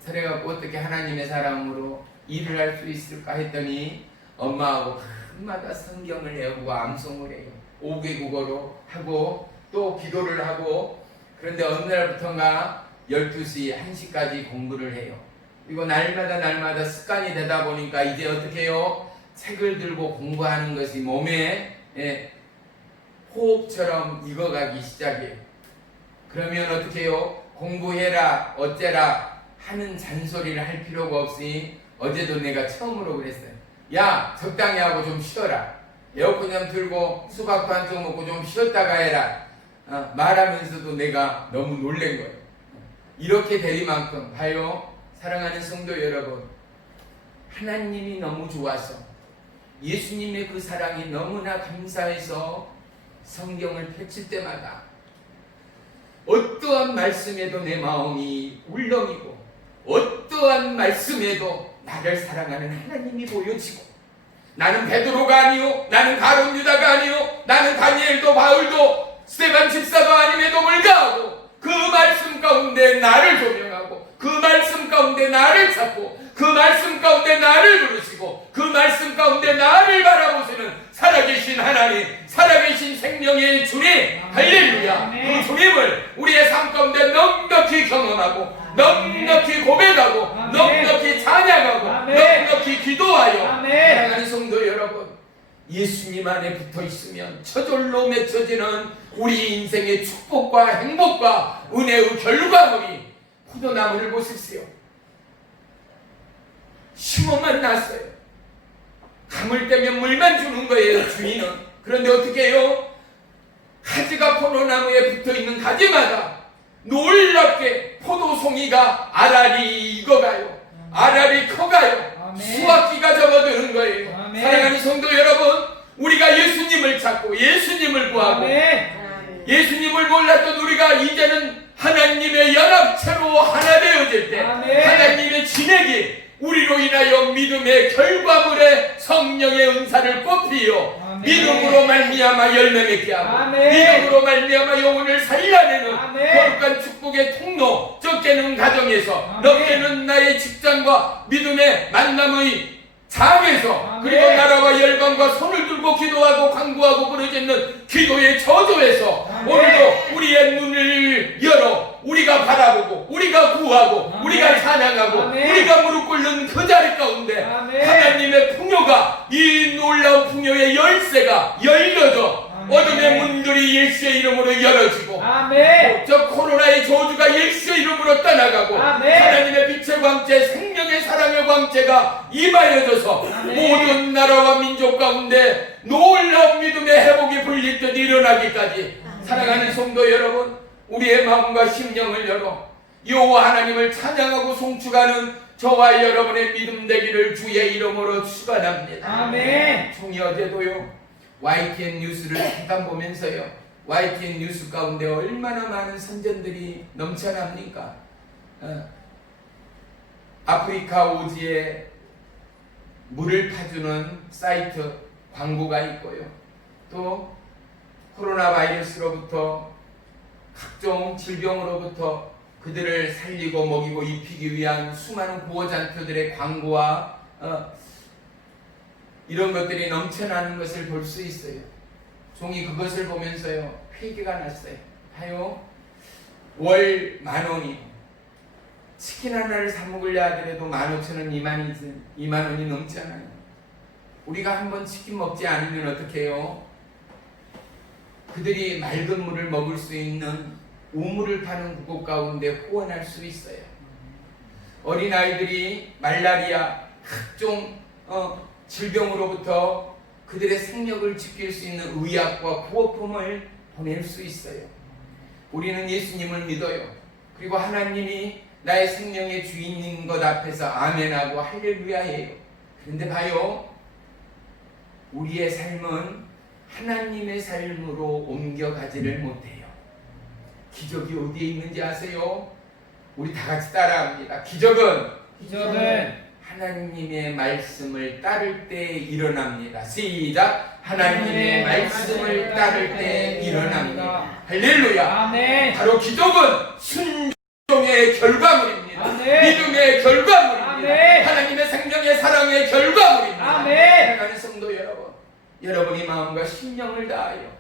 그래갖고 어떻게 하나님의 사람으로 일을 할 수 있을까 했더니 엄마하고 밤마다 성경을 외우고 암송을 해요. 5개 국어로 하고 또 기도를 하고. 그런데 어느 날부터인가 12시, 1시까지 공부를 해요. 그리고 날마다 습관이 되다 보니까 이제 어떻게 해요? 책을 들고 공부하는 것이 몸에 호흡처럼 익어가기 시작해요. 그러면 어떻게 해요? 공부해라 어째라 하는 잔소리를 할 필요가 없이 어제도 내가 처음으로 그랬어요. 야 적당히 하고 좀 쉬어라. 에어컨 좀 틀고 수박도 한쪽 먹고 좀 쉬었다가 해라. 말하면서도 내가 너무 놀란 거예요. 이렇게 되리만큼 봐요. 사랑하는 성도 여러분, 하나님이 너무 좋아서 예수님의 그 사랑이 너무나 감사해서 성경을 펼칠 때마다 어떠한 말씀에도 내 마음이 울렁이고 어떠한 말씀에도 나를 사랑하는 하나님이 보여지고 나는 베드로가 아니요 나는 가룟 유다가 아니요 나는 다니엘도 바울도 스데반 집사도 아님에도 불구하고 그 말씀 가운데 나를 조명하고 그 말씀 가운데 나를 찾고 그 말씀 가운데 나를 부르시고 그 말씀 가운데 나를 바라보시는 살아계신 하나님, 살아계신 생명의 주님, 할렐루야. 그 주님을 우리의 삶 가운데 넉넉히 경험하고 넉넉히 고백하고 넉넉히 찬양하고 넉넉히 기도하여 사랑하는 성도 여러분, 예수님 안에 붙어 있으면 저절로 맺혀지는 우리 인생의 축복과 행복과 은혜의 결과물이 포도나무를 보십시오. 심어만 났어요. 감을 떼면 물만 주는 거예요, 주인은. 그런데 어떻게 해요? 가지가 포도나무에 붙어있는 가지마다 놀랍게 포도송이가 알알이 익어가요. 알알이 커가요. 수확기가 접어드는 거예요. 사랑하는 성도 여러분, 우리가 예수님을 찾고 예수님을 구하고 예수님을 몰랐던 우리가 이제는 하나님의 연합체로 하나 되어질 때 하나님의 진액이 우리로 인하여 믿음의 결과물에 성령의 은사를 꽃피어 믿음으로 말미암아 열매 맺게 하고 믿음으로 말미암아 영혼을 살려내는 거룩한 축복의 통로, 적게는 가정에서 넓게는 나의 직장과 믿음의 만남의 장에서 그리고 나라와 열방과 손을 들고 기도하고 간구하고 부르짖는 기도의 저조에서 오늘도 우리의 눈을 열어 우리가 바라보고 우리가 구하고 우리가 찬양하고 우리가 무릎 꿇는 그 자리 가운데 하나님의 풍요가 이 놀라운 풍요의 열쇠가 열려져 어둠의 문들이 예수의 이름으로 열어지고 저 코로나의 저주가 예수의 이름으로 떠나가고 하나님의 빛의 광채 생명의 사랑의 광채가 임하여져서 모든 나라와 민족 가운데 놀라운 믿음의 회복이 불릴 일어나기까지 사랑하는 성도 여러분, 우리의 마음과 심령을 열어 여호와 하나님을 찬양하고 송축하는 저와 여러분의 믿음 되기를 주의 이름으로 축원합니다. 총이 어제도요 YTN 뉴스를 잠깐 보면서요, YTN 뉴스 가운데 얼마나 많은 선전들이 넘쳐납니까? 아프리카 오지에 물을 파주는 사이트 광고가 있고요. 또 코로나 바이러스로부터 각종 질병으로부터 그들을 살리고 먹이고 입히기 위한 수많은 구호잔표들의 광고와 이런 것들이 넘쳐나는 것을 볼 수 있어요. 종이 그것을 보면서요 회개가 났어요. 봐요, 월 10,000원이 치킨 하나를 사 먹으려 하더라도 15,000원, 20,000원이 넘잖아요. 우리가 한번 치킨 먹지 않으면 어떻게 해요? 그들이 맑은 물을 먹을 수 있는 우물을 파는 그곳 가운데 후원할 수 있어요. 어린아이들이 말라리아 각종 질병으로부터 그들의 생명을 지킬 수 있는 의약과 구호품을 보낼 수 있어요. 우리는 예수님을 믿어요. 그리고 하나님이 나의 생명의 주인인 것 앞에서 아멘하고 할렐루야 해요. 그런데 봐요, 우리의 삶은 하나님의 삶으로 옮겨가지를 못해요. 기적이 어디에 있는지 아세요? 우리 다 같이 따라합니다. 기적은 하나님의 말씀을 따를 때 일어납니다. 시작! 하나님의 말씀을 따를 때 일어납니다. 할렐루야! 바로 기적은 순종의 결과물입니다. 믿음의 결과물입니다. 하나님의 생명의 사랑의 결과물입니다. 사랑하는 성도 여러분, 여러분이 마음과 심령을 다하여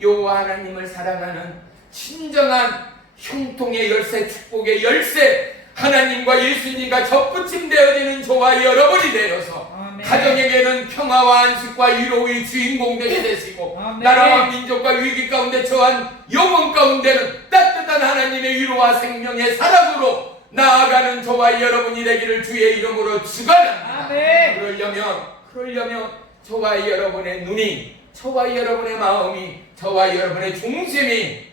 여호와 하나님을 사랑하는 진정한 형통의 열쇠, 축복의 열쇠, 하나님과 예수님과 접붙임되어지는 저와 여러분이 되어서 아멘. 가정에게는 평화와 안식과 위로의 주인공들이 되시고 아멘. 나라와 민족과 위기 가운데 처한 영혼 가운데는 따뜻한 하나님의 위로와 생명의 사랑으로 나아가는 저와 여러분이 되기를 주의 이름으로 축원합니다. 아멘. 그러려면 저와 여러분의 눈이, 저와 여러분의 마음이, 저와 여러분의 중심이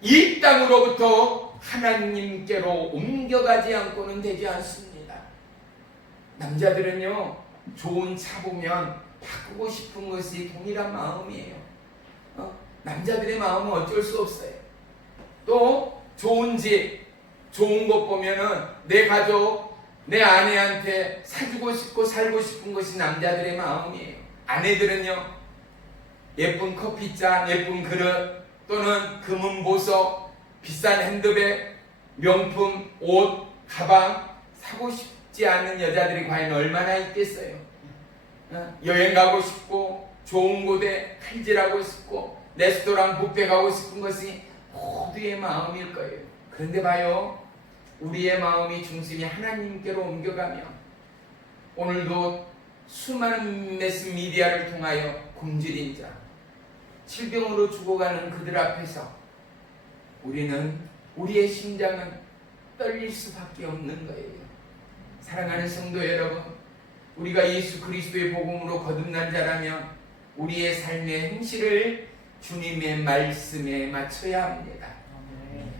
이 땅으로부터 하나님께로 옮겨가지 않고는 되지 않습니다. 남자들은요, 좋은 차 보면 바꾸고 싶은 것이 동일한 마음이에요. 남자들의 마음은 어쩔 수 없어요. 또 좋은 집, 좋은 것 보면은 내 가족, 내 아내한테 사주고 싶고 살고 싶은 것이 남자들의 마음이에요. 아내들은요, 예쁜 커피잔, 예쁜 그릇, 또는 금은 보석, 비싼 핸드백, 명품, 옷, 가방 사고 싶지 않은 여자들이 과연 얼마나 있겠어요? 여행 가고 싶고, 좋은 곳에 칼질하고 싶고, 레스토랑 뷔페 가고 싶은 것이 모두의 마음일 거예요. 그런데 봐요, 우리의 마음이 중심이 하나님께로 옮겨가면 오늘도 수많은 매스미디어를 통하여 굶주린 자, 질병으로 죽어가는 그들 앞에서 우리의 심장은 떨릴 수밖에 없는 거예요. 사랑하는 성도 여러분, 우리가 예수 그리스도의 복음으로 거듭난 자라면 우리의 삶의 행실을 주님의 말씀에 맞춰야 합니다.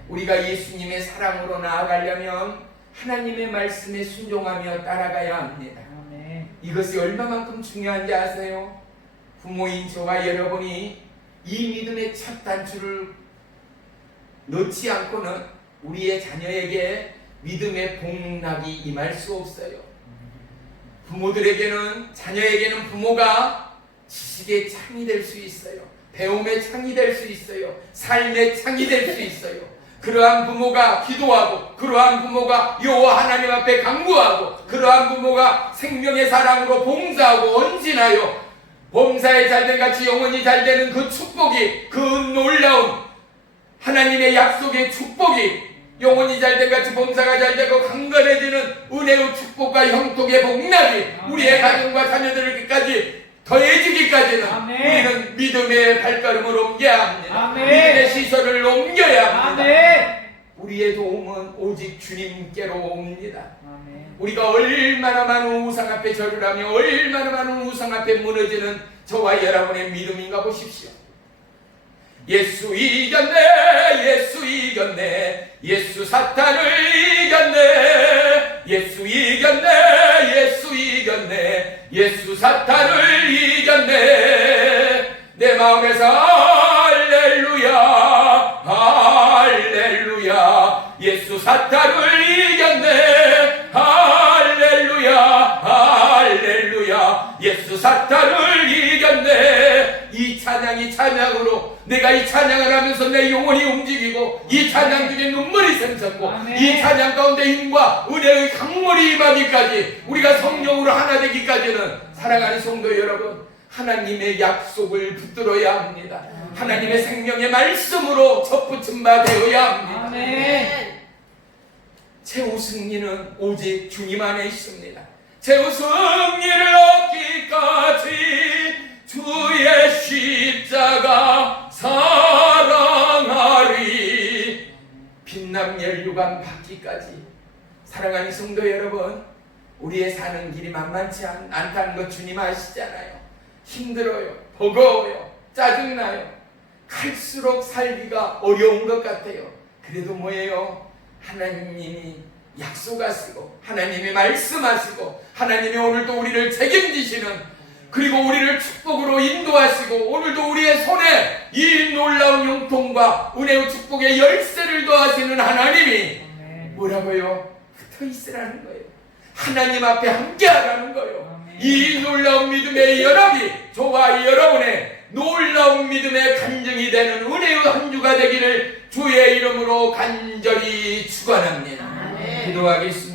우리가 예수님의 사랑으로 나아가려면 하나님의 말씀에 순종하며 따라가야 합니다. 이것이 얼마만큼 중요한지 아세요? 부모인 저와 여러분이 이 믿음의 첫 단추를 놓지 않고는 우리의 자녀에게 믿음의 복락이 임할 수 없어요. 부모들에게는, 자녀에게는 부모가 지식의 창이 될 수 있어요. 배움의 창이 될 수 있어요. 삶의 창이 될 수 있어요. 그러한 부모가 기도하고, 그러한 부모가 여호와 하나님 앞에 간구하고, 그러한 부모가 생명의 사랑으로 봉사하고 헌신하여 범사에 잘된 같이 영원히 잘되는 그 축복이, 그 놀라운 하나님의 약속의 축복이 영원히 잘된 같이 범사가 잘되고 강건해지는 은혜의 축복과 형통의 복락이 우리의 가정과 자녀들에게까지 더해지기까지는 아멘. 우리는 믿음의 발걸음을 옮겨야 합니다. 아멘. 믿음의 시선을 옮겨야 합니다. 아멘. 우리의 도움은 오직 주님께로 옵니다. 아멘. 우리가 얼마나 많은 우상 앞에 절을 하며 얼마나 많은 우상 앞에 무너지는 저와 여러분의 믿음인가 보십시오. 예수 이겼네, 예수 이겼네, 예수 사탄을 이겼네, 예수 이겼네, 예수 이겼네, 예수 사탄을 이겼네. 내 마음에서 할렐루야, 할렐루야, 예수 사탄을 이겼네, 할렐루야, 할렐루야, 예수 사탄을 이겼네. 이 찬양이 찬양으로 내가 이 찬양을 하면서 내 영혼이 움직이고, 이 찬양 중에 눈물이 샘솟고, 아멘. 이 찬양 가운데 힘과 은혜의 강물이 임하기까지, 우리가 성령으로 하나 되기까지는 사랑하는 성도 여러분, 하나님의 약속을 붙들어야 합니다. 하나님의 생명의 말씀으로 접붙임 바 되어야 합니다. 아멘. 최후 승리는 오직 주님 안에 있습니다. 최후 승리를 얻기까지 주의 십자가 사랑하리. 빛남 혈육암 받기까지. 사랑하는 성도 여러분, 우리의 사는 길이 만만치 않다는 것 주님 아시잖아요. 힘들어요, 버거워요, 짜증나요. 갈수록 살기가 어려운 것 같아요. 그래도 뭐예요? 하나님이 약속하시고, 하나님이 말씀하시고, 하나님이 오늘도 우리를 책임지시는, 그리고 우리를 축복으로 인도하시고, 오늘도 우리의 손에 이 놀라운 형통과 은혜의 축복의 열쇠를 더하시는 하나님이 뭐라고요? 붙어 있으라는 거예요. 하나님 앞에 함께 하라는 거예요. 이 놀라운 믿음의 연합이 저와 여러분의 놀라운 믿음의 간증이 되는 은혜의 한 주가 되기를 주의 이름으로 간절히 축원합니다. 기도하겠습니다.